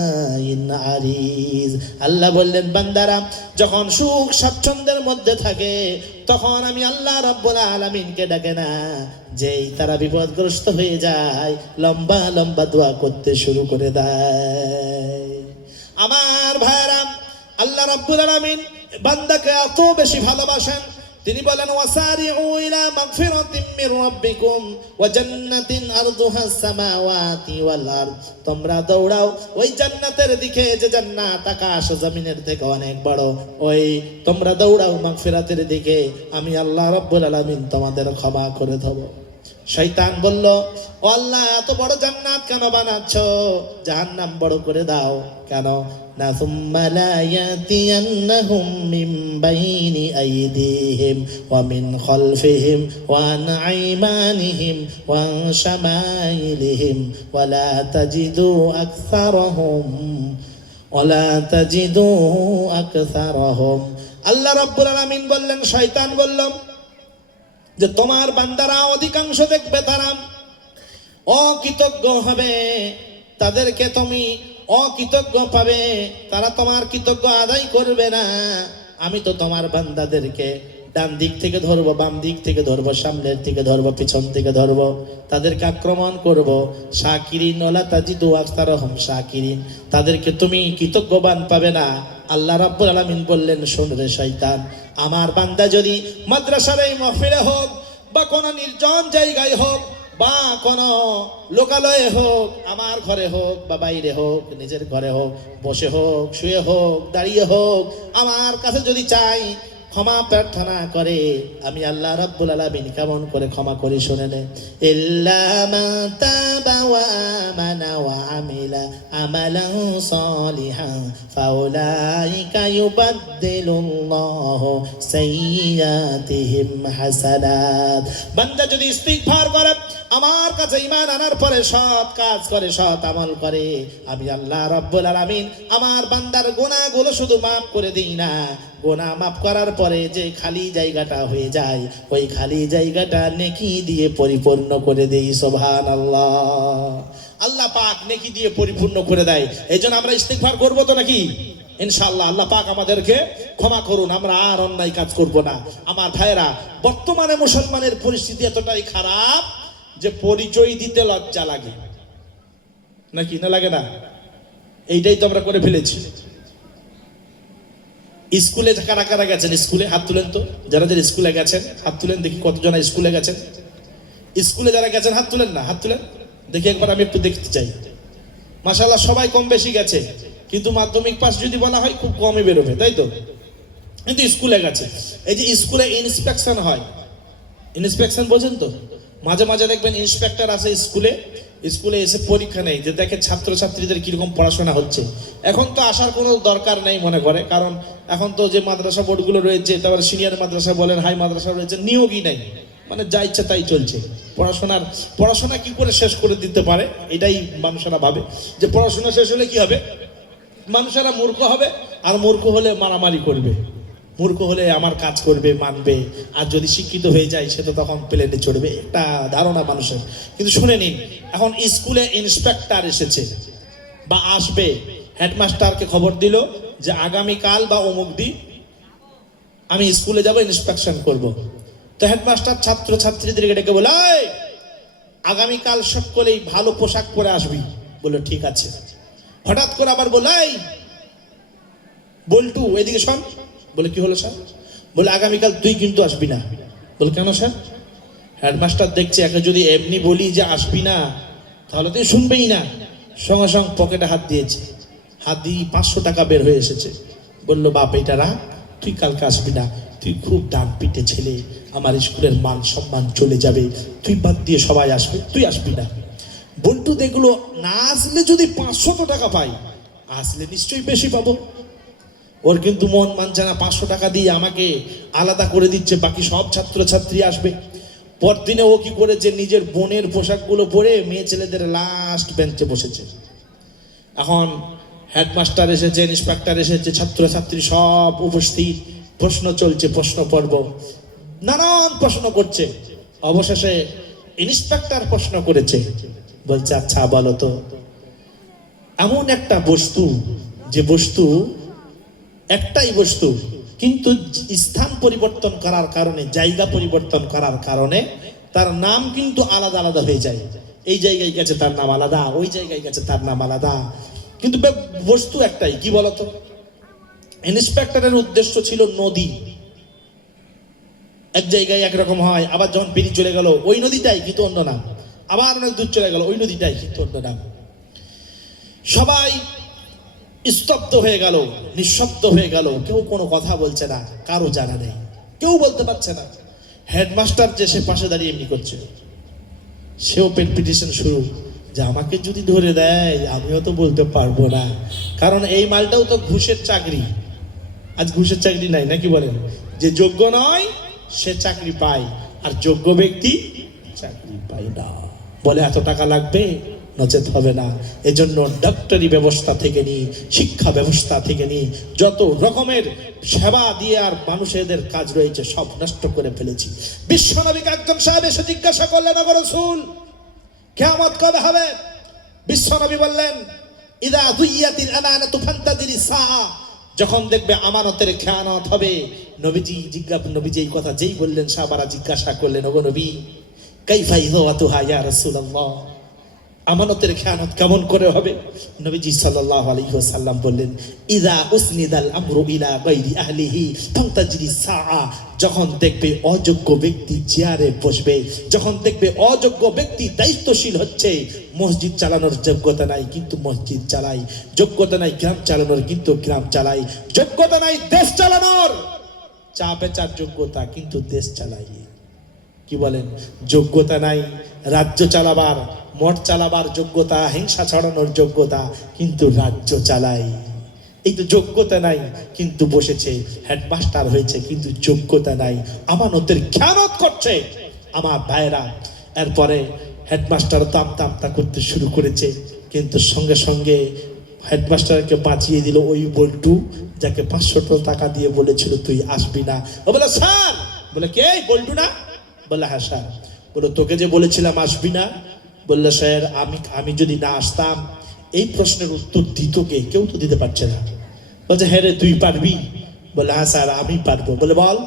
আরিজ। আল্লাহ বললেন, বান্দারা যখন সুখ স্বাচ্ছন্দ্যের মধ্যে থাকে তখন আমি আল্লাহ রাব্বুল আলামিনকে ডাকে না, যেই তারা বিপদগ্রস্ত হয়ে যায় লম্বা লম্বা দোয়া করতে শুরু করে দেয়। আমার ভাইরা, আল্লাহ রাব্বুল আলামিন বান্দাকে এত বেশি ভালোবাসেন, তিনি বলেন, ওয়াসারিউ ইলা মাগফিরাতিম মির রাব্বিকুম ওয়া জান্নাতিন আরদুহা সামাওয়াতি ওয়াল আরদ। তোমরা দৌড়াও ওই জান্নাতের দিকে, যে জান্নাত আকাশ জমিনের থেকে অনেক বড়। ওই তোমরা দৌড়াও মাগফিরাতের দিকে, আমি আল্লাহ রাব্বুল আলামিন তোমাদের ক্ষমা করে দেব। শয়তান বলল, ও আল্লাহ, এত বড় জান্নাত কেন বানাচ্ছ? জাহান্নাম বড় করে দাও কেন? না, সুম্মা লা ইয়াতিয়ান্নাহুম মিন বাইনি আইদিহিম ওয়া মিন খালফিহিম ওয়া আন আইমানিহিম ওয়া আন শামাইলিহিম ওয়া লা তাজিদু আকসারহুম। আল্লাহ রাব্বুল আলামিন বললেন, শয়তান বলল যে তোমার বান্দারা অধিকাংশ দেখবে তারা অকৃতজ্ঞ হবে, তাদেরকে তুমি অকৃতজ্ঞ পাবে, তারা তোমার কৃতজ্ঞ আদায় করবে না। আমি তো তোমার বান্দাদেরকে ডান দিক থেকে ধরবো, বাম দিক থেকে ধরবো, সামনের থেকে ধরবো, পিছন থেকে ধরবো, তাদেরকে আক্রমণ করব। শাকিরিন ওয়ালা তাজিদু আকসারহুম শাকিরিন, তাদেরকে তুমি কৃতজ্ঞবান পাবে না। আল্লাহ রাব্বুল আলামিন বললেন, শোন রে শয়তান, আমার বান্দা যদি মাদ্রাসার এই মাহফিলে হোক বা কোনো নির্জন জায়গায় হোক বা কোনো লোকালয়ে হোক, আমার ঘরে হোক বা বাইরে হোক, নিজের ঘরে হোক, বসে হোক, শুয়ে হোক, দাঁড়িয়ে হোক, আমার কাছে যদি চাই, ক্ষমা প্রার্থনা করে, আমি আল্লাহ রাব্বুল আলামিন কেমন করে ক্ষমা করি শুনে নে। ইল্লা মান তাবা ওয়া আমানা ওয়া আমিলা আমালান সালিহান ফাউলাইকা ইউবাদদিলুল্লাহু সাইয়্যাতিহিম হাসানাত। বান্দা যদি ইস্তিগফার করে, আমার কাছে ঈমান আনার পরে সৎ কাজ করে, সৎ আমল করে, আমি আল্লাহ রাব্বুল আলামিন আমার বান্দার গুনাহগুলো শুধু মাফ করে দিই না, গুনাহ মাফ করার পরে যে খালি জায়গাটা হয়ে যায়, ওই খালি জায়গাটা নেকি দিয়ে পরিপূর্ণ করে দেই। সুবহানাল্লাহ। আল্লাহ পাক নেকি দিয়ে পরিপূর্ণ করে দেয়। এইজন্য আমরা ইস্তিগফার করব তো নাকি? ইনশাআল্লাহ আল্লাহ পাক আমাদেরকে ক্ষমা করুন, আমরা আর অন্যায় কাজ করব না। আমার ভাইরা, বর্তমানে মুসলমানের পরিস্থিতি এতটাই খারাপ যে পরিচয় দিতে লজ্জা লাগে, নাকি না লাগে না? এইটাই তো আমরা করে ফেলেছি। স্কুলে কারা কারা গেছেন? স্কুলে হাত তুলেন তো, যারা যারা স্কুলে গেছেন হাত তুলেন, দেখি কতজন স্কুলে গেছেন। স্কুলে যারা গেছেন হাত তুলেন না, হাত তুলেন দেখি একবার, আমি একটু দেখতে চাই। মাশাআল্লাহ সবাই কম বেশি গেছে, কিন্তু মাধ্যমিক পাস যদি বলা হয় খুব কমই বেরোবে, তাই তো? কিন্তু স্কুলে গেছে। এই যে স্কুলে ইন্সপেকশন হয়, ইন্সপেকশন বোঝেন তো? মাঝে মাঝে দেখবেন ইন্সপেক্টর আসে স্কুলে, স্কুলে এসে পরীক্ষা নেই, যে দেখে ছাত্রছাত্রীদের কিরকম পড়াশোনা হচ্ছে। এখন তো আসার কোনো দরকার নেই মনে করে, কারণ এখন তো যে মাদ্রাসা বোর্ডগুলো রয়েছে, তারপরে সিনিয়র মাদ্রাসা বলেন, হাই মাদ্রাসা রয়েছে, নিয়োগই নেই, মানে যা ইচ্ছা তাই চলছে। পড়াশোনা কি করে শেষ করে দিতে পারে, এটাই মানুষেরা ভাবে, যে পড়াশোনা শেষ হলে কি হবে, মানুষেরা মূর্খ হবে, আর মূর্খ হলে মারামারি করবে, মূর্খ হলে আমার কাজ করবে, মানবে, আর যদি শিক্ষিত হয়ে যায় সে তো তখন প্লেনে চড়বে, একটা ধারণা মানুষের। কিন্তু শুনে নিন, এখন স্কুলে ইন্সপেক্টর এসেছে বা আসবে, হেডমাস্টারকে খবর দিল যে আগামীকাল বা অমুক দিন আমি স্কুলে যাব, ইন্সপেকশন করব। তো হেডমাস্টার ছাত্রছাত্রীদেরকে ডেকে বলে, আগামীকাল সকলেই ভালো পোশাক পরে আসবি। বললো ঠিক আছে। হঠাৎ করে আবার বলে, বল্টু এদিকে শোন। বলে কি হলো স্যার? বলে আগামীকাল তুই কিন্তু আসবি না। বলে কেন স্যার? হেডমাস্টার দেখছে একে যদি এমনি বলি যে আসবি না তাহলে তুই শুনবেই না। সঙ্গে সঙ্গে পকেটে হাত দিয়েছে, হাত দিয়ে 500 টাকা বের হয়ে এসেছে। বললো বাপ এটা রাখ, তুই কালকে আসবি না, তুই খুব ডাক পিটে ছেলে, আমার স্কুলের মান সম্মান চলে যাবে, তুই বাদ দিয়ে সবাই আসবে, তুই আসবি না। বল্টু দেখলো না আসলে যদি 500 টাকা পাই, আসলে নিশ্চয়ই বেশি পাবো। ওর কিন্তু মন মানছে না, 500 টাকা দিয়ে আমাকে আলাদা করে দিচ্ছে, বাকি সব ছাত্রছাত্রী আসবে। পরদিনে ও কি করেছে, নিজের বোনের পোশাকগুলো পরে মেয়ে ছেলেদের লাস্ট বেঞ্চে বসেছে। এখন হেডমাস্টার এসেছে, ইন্সপেক্টর এসেছে, ছাত্রছাত্রী সব উপস্থিত, প্রশ্ন চলছে, প্রশ্ন পর্ব, নানান প্রশ্ন করছে। অবশেষে ইন্সপেক্টর প্রশ্ন করেছে, বলছে আচ্ছা বলো তো, এমন একটা বস্তু, যে বস্তু একটাই বস্তু, কিন্তু স্থান পরিবর্তন করার কারণে, জায়গা পরিবর্তন করার কারণে তার নাম কিন্তু আলাদা আলাদা হয়ে যায়। এই জায়গায় গেছে তার নাম আলাদা, ওই জায়গায় গেছে তার নাম আলাদা, কিন্তু বস্তু একটাই। কি বলতো? ইন্সপেক্টরের উদ্দেশ্য ছিল নদী, এক জায়গায় একরকম হয়, আবার যখন পেরিয়ে চলে গেল ওই নদীটাই কিন্তু অন্য নাম, আবার অনেক দূর চলে গেল ওই নদীটাই কিন্তু অন্য নাম। সবাই স্তব্ধ হয়ে গেল, নিঃশব্দ হয়ে গেল, কেউ কোনো কথা বলছে না, কারো জানা নেই, কেউ বলতে পারছে না। হেডমাস্টার যে সে পাশে দাঁড়িয়ে এমনি করছে, সেও পিটিশন শুরু, যে আমাকে যদি ধরে দেয় আমিও তো বলতে পারবো না, কারণ এই মালটাও তো ঘুষের চাকরি। আজ ঘুষের চাকরি নাই, নাকি বলেন? যে যোগ্য নয় সে চাকরি পায়, আর যোগ্য ব্যক্তি চাকরি পায় না। বলে এত টাকা লাগবে, নচেত হবে না। এজন্য ডাক্তারি ব্যবস্থা থেকে নিয়ে, শিক্ষা ব্যবস্থা থেকে নিয়ে, যত রকমের সেবা দিয়ে আর মানুষের কাজ রয়েছে সব নষ্ট করে ফেলেছি। বিশ্বনবীকে একজন সাহেব এসে জিজ্ঞাসা করলেন, ওগো রাসূল, কিয়ামত কবে হবে? বিশ্বনবী বললেন, ইদা দুইয়াতিল আমানাতু ফান্তাজিরিস সাআ, যখন দেখবে আমানতের খেয়ানত হবে। নবীজি এই কথা যেই বললেন, সাহাবারা জিজ্ঞাসা করলেন, ওগো নবী, কাইফা ইযাতুহা ইয়া রাসূলুল্লাহ, আমানতের খেয়ানত কেমন করে হবে? নবীজি সাল্লাল্লাহু আলাইহি ওয়াসাল্লাম বললেন, ইযা উসনিদাল আমরু ইলা গায়রি আহলিহি ফান্তাজিরিস সাআ, যখন দেখবে অযোগ্য ব্যক্তি চেয়ারে বসবে, যখন দেখবে অযোগ্য ব্যক্তি দায়িত্বশীল হচ্ছে, মসজিদ চালানোর যোগ্যতা নাই কিন্তু মসজিদ চালায়, যোগ্যতা নাই গ্রাম চালানোর কিন্তু গ্রাম চালায়, যোগ্যতা নাই দেশ চালানোর, চা বেচার যোগ্যতা কিন্তু দেশ চালায়। কি বলেন? যোগ্যতা নাই রাজ্য চালাবার, মঠ চালাবার যোগ্যতা, হিংসা ছড়ানোর যোগ্যতা, কিন্তু রাজ্য চালায়। এই তো যোগ্যতা নাই, কিন্তু বসেছে, হেডমাস্টার হয়েছে, কিন্তু যোগ্যতা নাই, আমানতের খেয়ানত করছে। আমার ভাইরা, এরপরে হেডমাস্টার তামতা করতে শুরু করেছে, কিন্তু সঙ্গে সঙ্গে হেডমাস্টারকে বাঁচিয়ে দিল ওই বল্টু, যাকে 500 টাকা দিয়ে বলেছিল তুই আসবি না। ও বলে স্যার, বলে কে? বল্টু না? বলে হ্যাঁ স্যার। বলে তোকে যে বলেছিলাম আসবি না? বললে স্যার আমি যদি না আসতাম এই প্রশ্নের উত্তর দিত কে? কেউ তো দিতে পারছে না। বলছে হ্যাঁ রে, তুই পারবি? বলে হ্যাঁ স্যার আমি পারবো। বলে বল।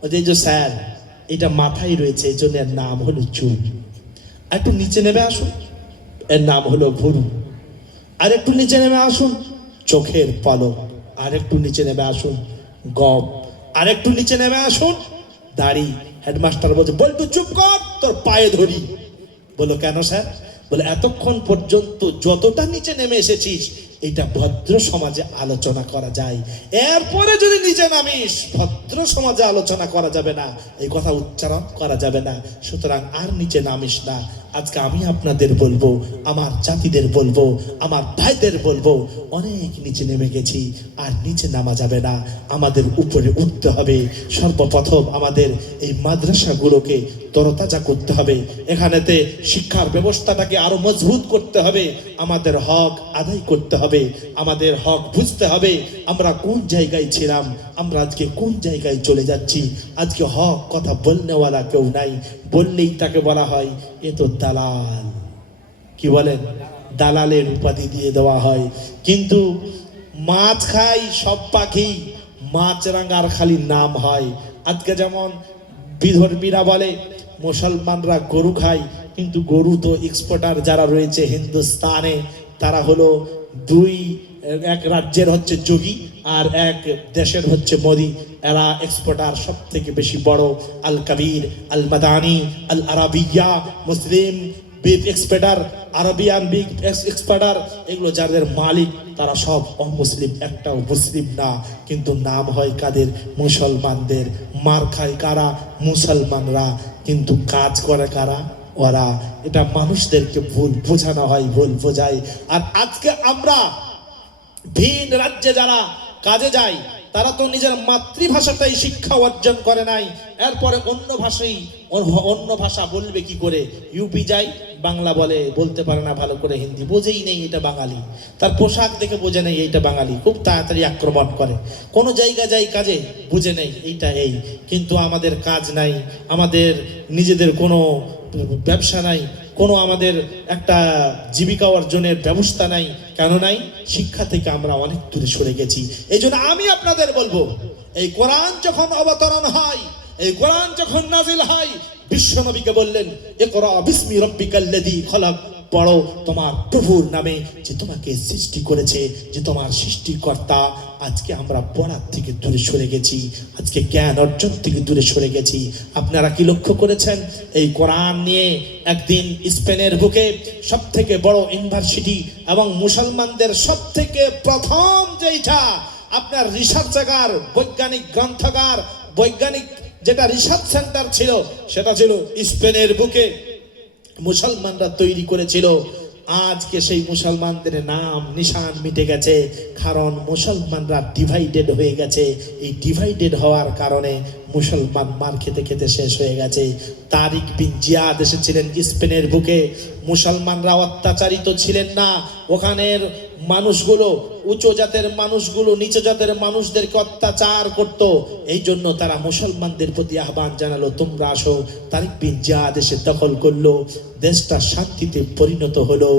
বলছে এই যে স্যার, এটা মাথায় রয়েছে, এই জন্য এর নাম হলো চুল। আর একটু নিচে নেমে আসুন, এর নাম হলো ভুরু। আর একটু নিচে নেমে আসুন, চোখের পলক। আর একটু নিচে নেমে আসুন, গম। আর একটু নিচে নেমে আসুন, দাড়ি। হেডমাস্টার বলছে বল্টু চুপ কর, তোর পায়ে ধরি। বলো কেন স্যার? বলে এতক্ষণ পর্যন্ত যতটা নিচে নেমে এসেছিস এটা ভদ্র সমাজে আলোচনা করা যায়, এরপরে যদি নিচে নামিস ভদ্র সমাজে আলোচনা করা যাবে না, এই কথা উচ্চারণ করা যাবে না, সুতরাং আর নিচে নামিস না। আজকে আমি আপনাদের বলবো, আমার জাতিদের বলবো, আমার ভাইদের বলবো, অনেক নিচে নেমে গেছি, আর নিচে নামা যাবে না, আমাদের উপরে উঠতে হবে। সর্বপ্রথম আমাদের এই মাদ্রাসাগুলোকে তরতাজা করতে হবে, এখানেতে শিক্ষার ব্যবস্থাটাকে আরো মজবুত করতে হবে, আমাদের হক আদায় করতে হবে, আমাদের হক বুঝতে হবে। আমরা কোন জায়গায় ছিলাম, আমরা আজকে কোন জায়গায় চলে যাচ্ছি। আজকে হক কথা বলনেওয়ালা কেউ নাই, বললেই তাকে বলা হয় এ তো দালাল। কি বলেন? দালালের উপাধি দিয়ে দেওয়া হয়। কিন্তু মাছ খাই সব পাখি, মাছরাঙার খালি নাম হয়। আজকে যেমন বিধর্মীরা বলে মুসলমানরা গরু খায়, কিন্তু গরু তো এক্সপোর্টার যারা রয়েছে হিন্দুস্তানে, তারা হলো এক রাজ্যের হচ্ছে যোগী আর এক দেশের হচ্ছে মোদি। এরা এক্সপোর্টার সব থেকে বেশি বড়। Al Kabir, Al Madani, Al Arabia, Muslim beef exporter, Arabian beef exporter, এগুলো যাদের মালিক তারা সব অমুসলিম, একটাও মুসলিম না, কিন্তু নাম হয় কাদের? মুসলমানদের। মার খায় কারা? মুসলমানরা, কিন্তু কাজ করে কারা? ওরা। এটা মানুষদেরকে ভুল বোঝানো হয়, ভুল বোঝায়। আর আজকে আমরা ভিন রাজ্যে যারা কাজে যায়, তারা তো নিজের মাতৃভাষাটাই শিক্ষা অর্জন করে নাই, এরপরে অন্য ভাষা বলবে কি করে? ইউপি যায়, বাংলা বলতে পারে না ভালো করে, হিন্দি বোঝেই নেই এটা বাঙালি, তার পোশাক দেখে বোঝে নেই এইটা বাঙালি, খুব তাড়াতাড়ি আক্রমণ করে। কোনো জায়গা যাই কাজে বুঝে নেই এইটা এই, কিন্তু আমাদের কাজ নাই, আমাদের নিজেদের কোনো ব্যবসা নাই, কোনো আমাদের একটা জীবিকা অর্জনের ব্যবস্থা নাই। কেন নাই? শিক্ষা থেকে আমরা অনেক দূরে সরে গেছি। এই জন্য আমি আপনাদের বলবো, এই কোরআন যখন অবতরণ হয়, এই কোরআন যখন নাজিল হয়, বিশ্বনবীকে বললেন, ইকরা বিসমি রাব্বিকাল্লাযী খলাক, পড়ো তোমার প্রভুর নামে যে তোমাকে সৃষ্টি করেছে, যে তোমার সৃষ্টিকর্তা। আজকে আমরা পড়ার থেকে দূরে সরে গেছি, আজকে জ্ঞান অর্জন থেকে দূরে সরে গেছি। আপনারা কি লক্ষ্য করেছেন? এই কোরআন নিয়ে একদিন স্পেনের বুকে সব থেকে বড় ইউনিভার্সিটি এবং মুসলমানদের সব থেকে প্রথম যেটা আপনার রিসার্চাগার, বৈজ্ঞানিক গ্রন্থাগার, বৈজ্ঞানিক যেটা রিসার্চ সেন্টার ছিল, সেটা ছিল স্পেনের বুকে, মুসলমানরা তৈরি করেছিল। আজকে সেই মুসলমানদের নাম নিশান মিটে গেছে, কারণ মুসলমানরা ডিভাইডেড হয়ে গেছে। এই ডিভাইডেড হওয়ার কারণে মুসলমান মার খেতে খেতে শেষ হয়ে গেছে। তারিক বিন জিয়াদ এসেছিলেন স্পেনের বুকে, মুসলমানরা অত্যাচারিত ছিলেন না, ওখানের মানুষগুলো, উচ্চ জাতের মানুষগুলো নিচু জাতের মানুষদেরকে অত্যাচার করত। এই জন্য তারা মুসলমানদের প্রতি আহ্বান জানালো, তোমরা আসো। তারিক বিন জিয়াদ এসে দখল করলো, দেশটা শান্তিতে পরিণত হলো।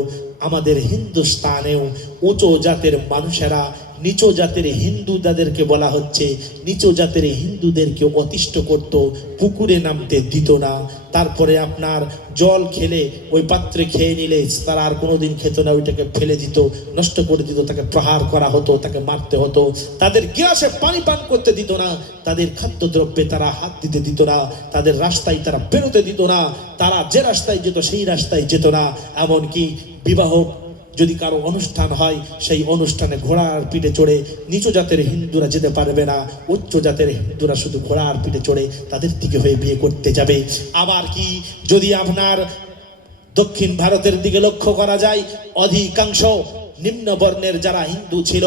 আমাদের হিন্দুস্তানেও উঁচু জাতের মানুষেরা নিচু জাতের হিন্দু যাদেরকে বলা হচ্ছে, নিচু জাতের হিন্দুদেরকে অতিষ্ঠ করত, পুকুরে নামতে দিত না। তারপরে আপনার জল খেলে ওই পাত্রে খেয়ে নিলে তারা আর কোনোদিন খেত না, ওইটাকে ফেলে দিত, নষ্ট করে দিত, তাকে প্রহার করা হতো, তাকে মারতে হতো। তাদের গ্লাসে পানি পান করতে দিত না, তাদের খাদ্যদ্রব্যে তারা হাত দিতে দিত না, তাদের রাস্তায় তারা বেরোতে দিত না, তারা যে রাস্তায় যেত সেই রাস্তায় যেত না। এমনকি বিবাহ যদি কারো অনুষ্ঠান হয়, সেই অনুষ্ঠানে ঘোড়ার পিঠে চড়ে নিচু জাতের হিন্দুরা যেতে পারবে না, উচ্চ জাতের হিন্দুরা শুধু ঘোড়ার পিঠে চড়ে তাদের দিকে হয়ে বিয়ে করতে যাবে। আবার কি যদি আপনার দক্ষিণ ভারতের দিকে লক্ষ্য করা যায়, অধিকাংশ নিম্ন বর্ণের যারা হিন্দু ছিল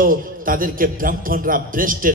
তাদেরকে ব্রাহ্মণরা ব্রেস্টের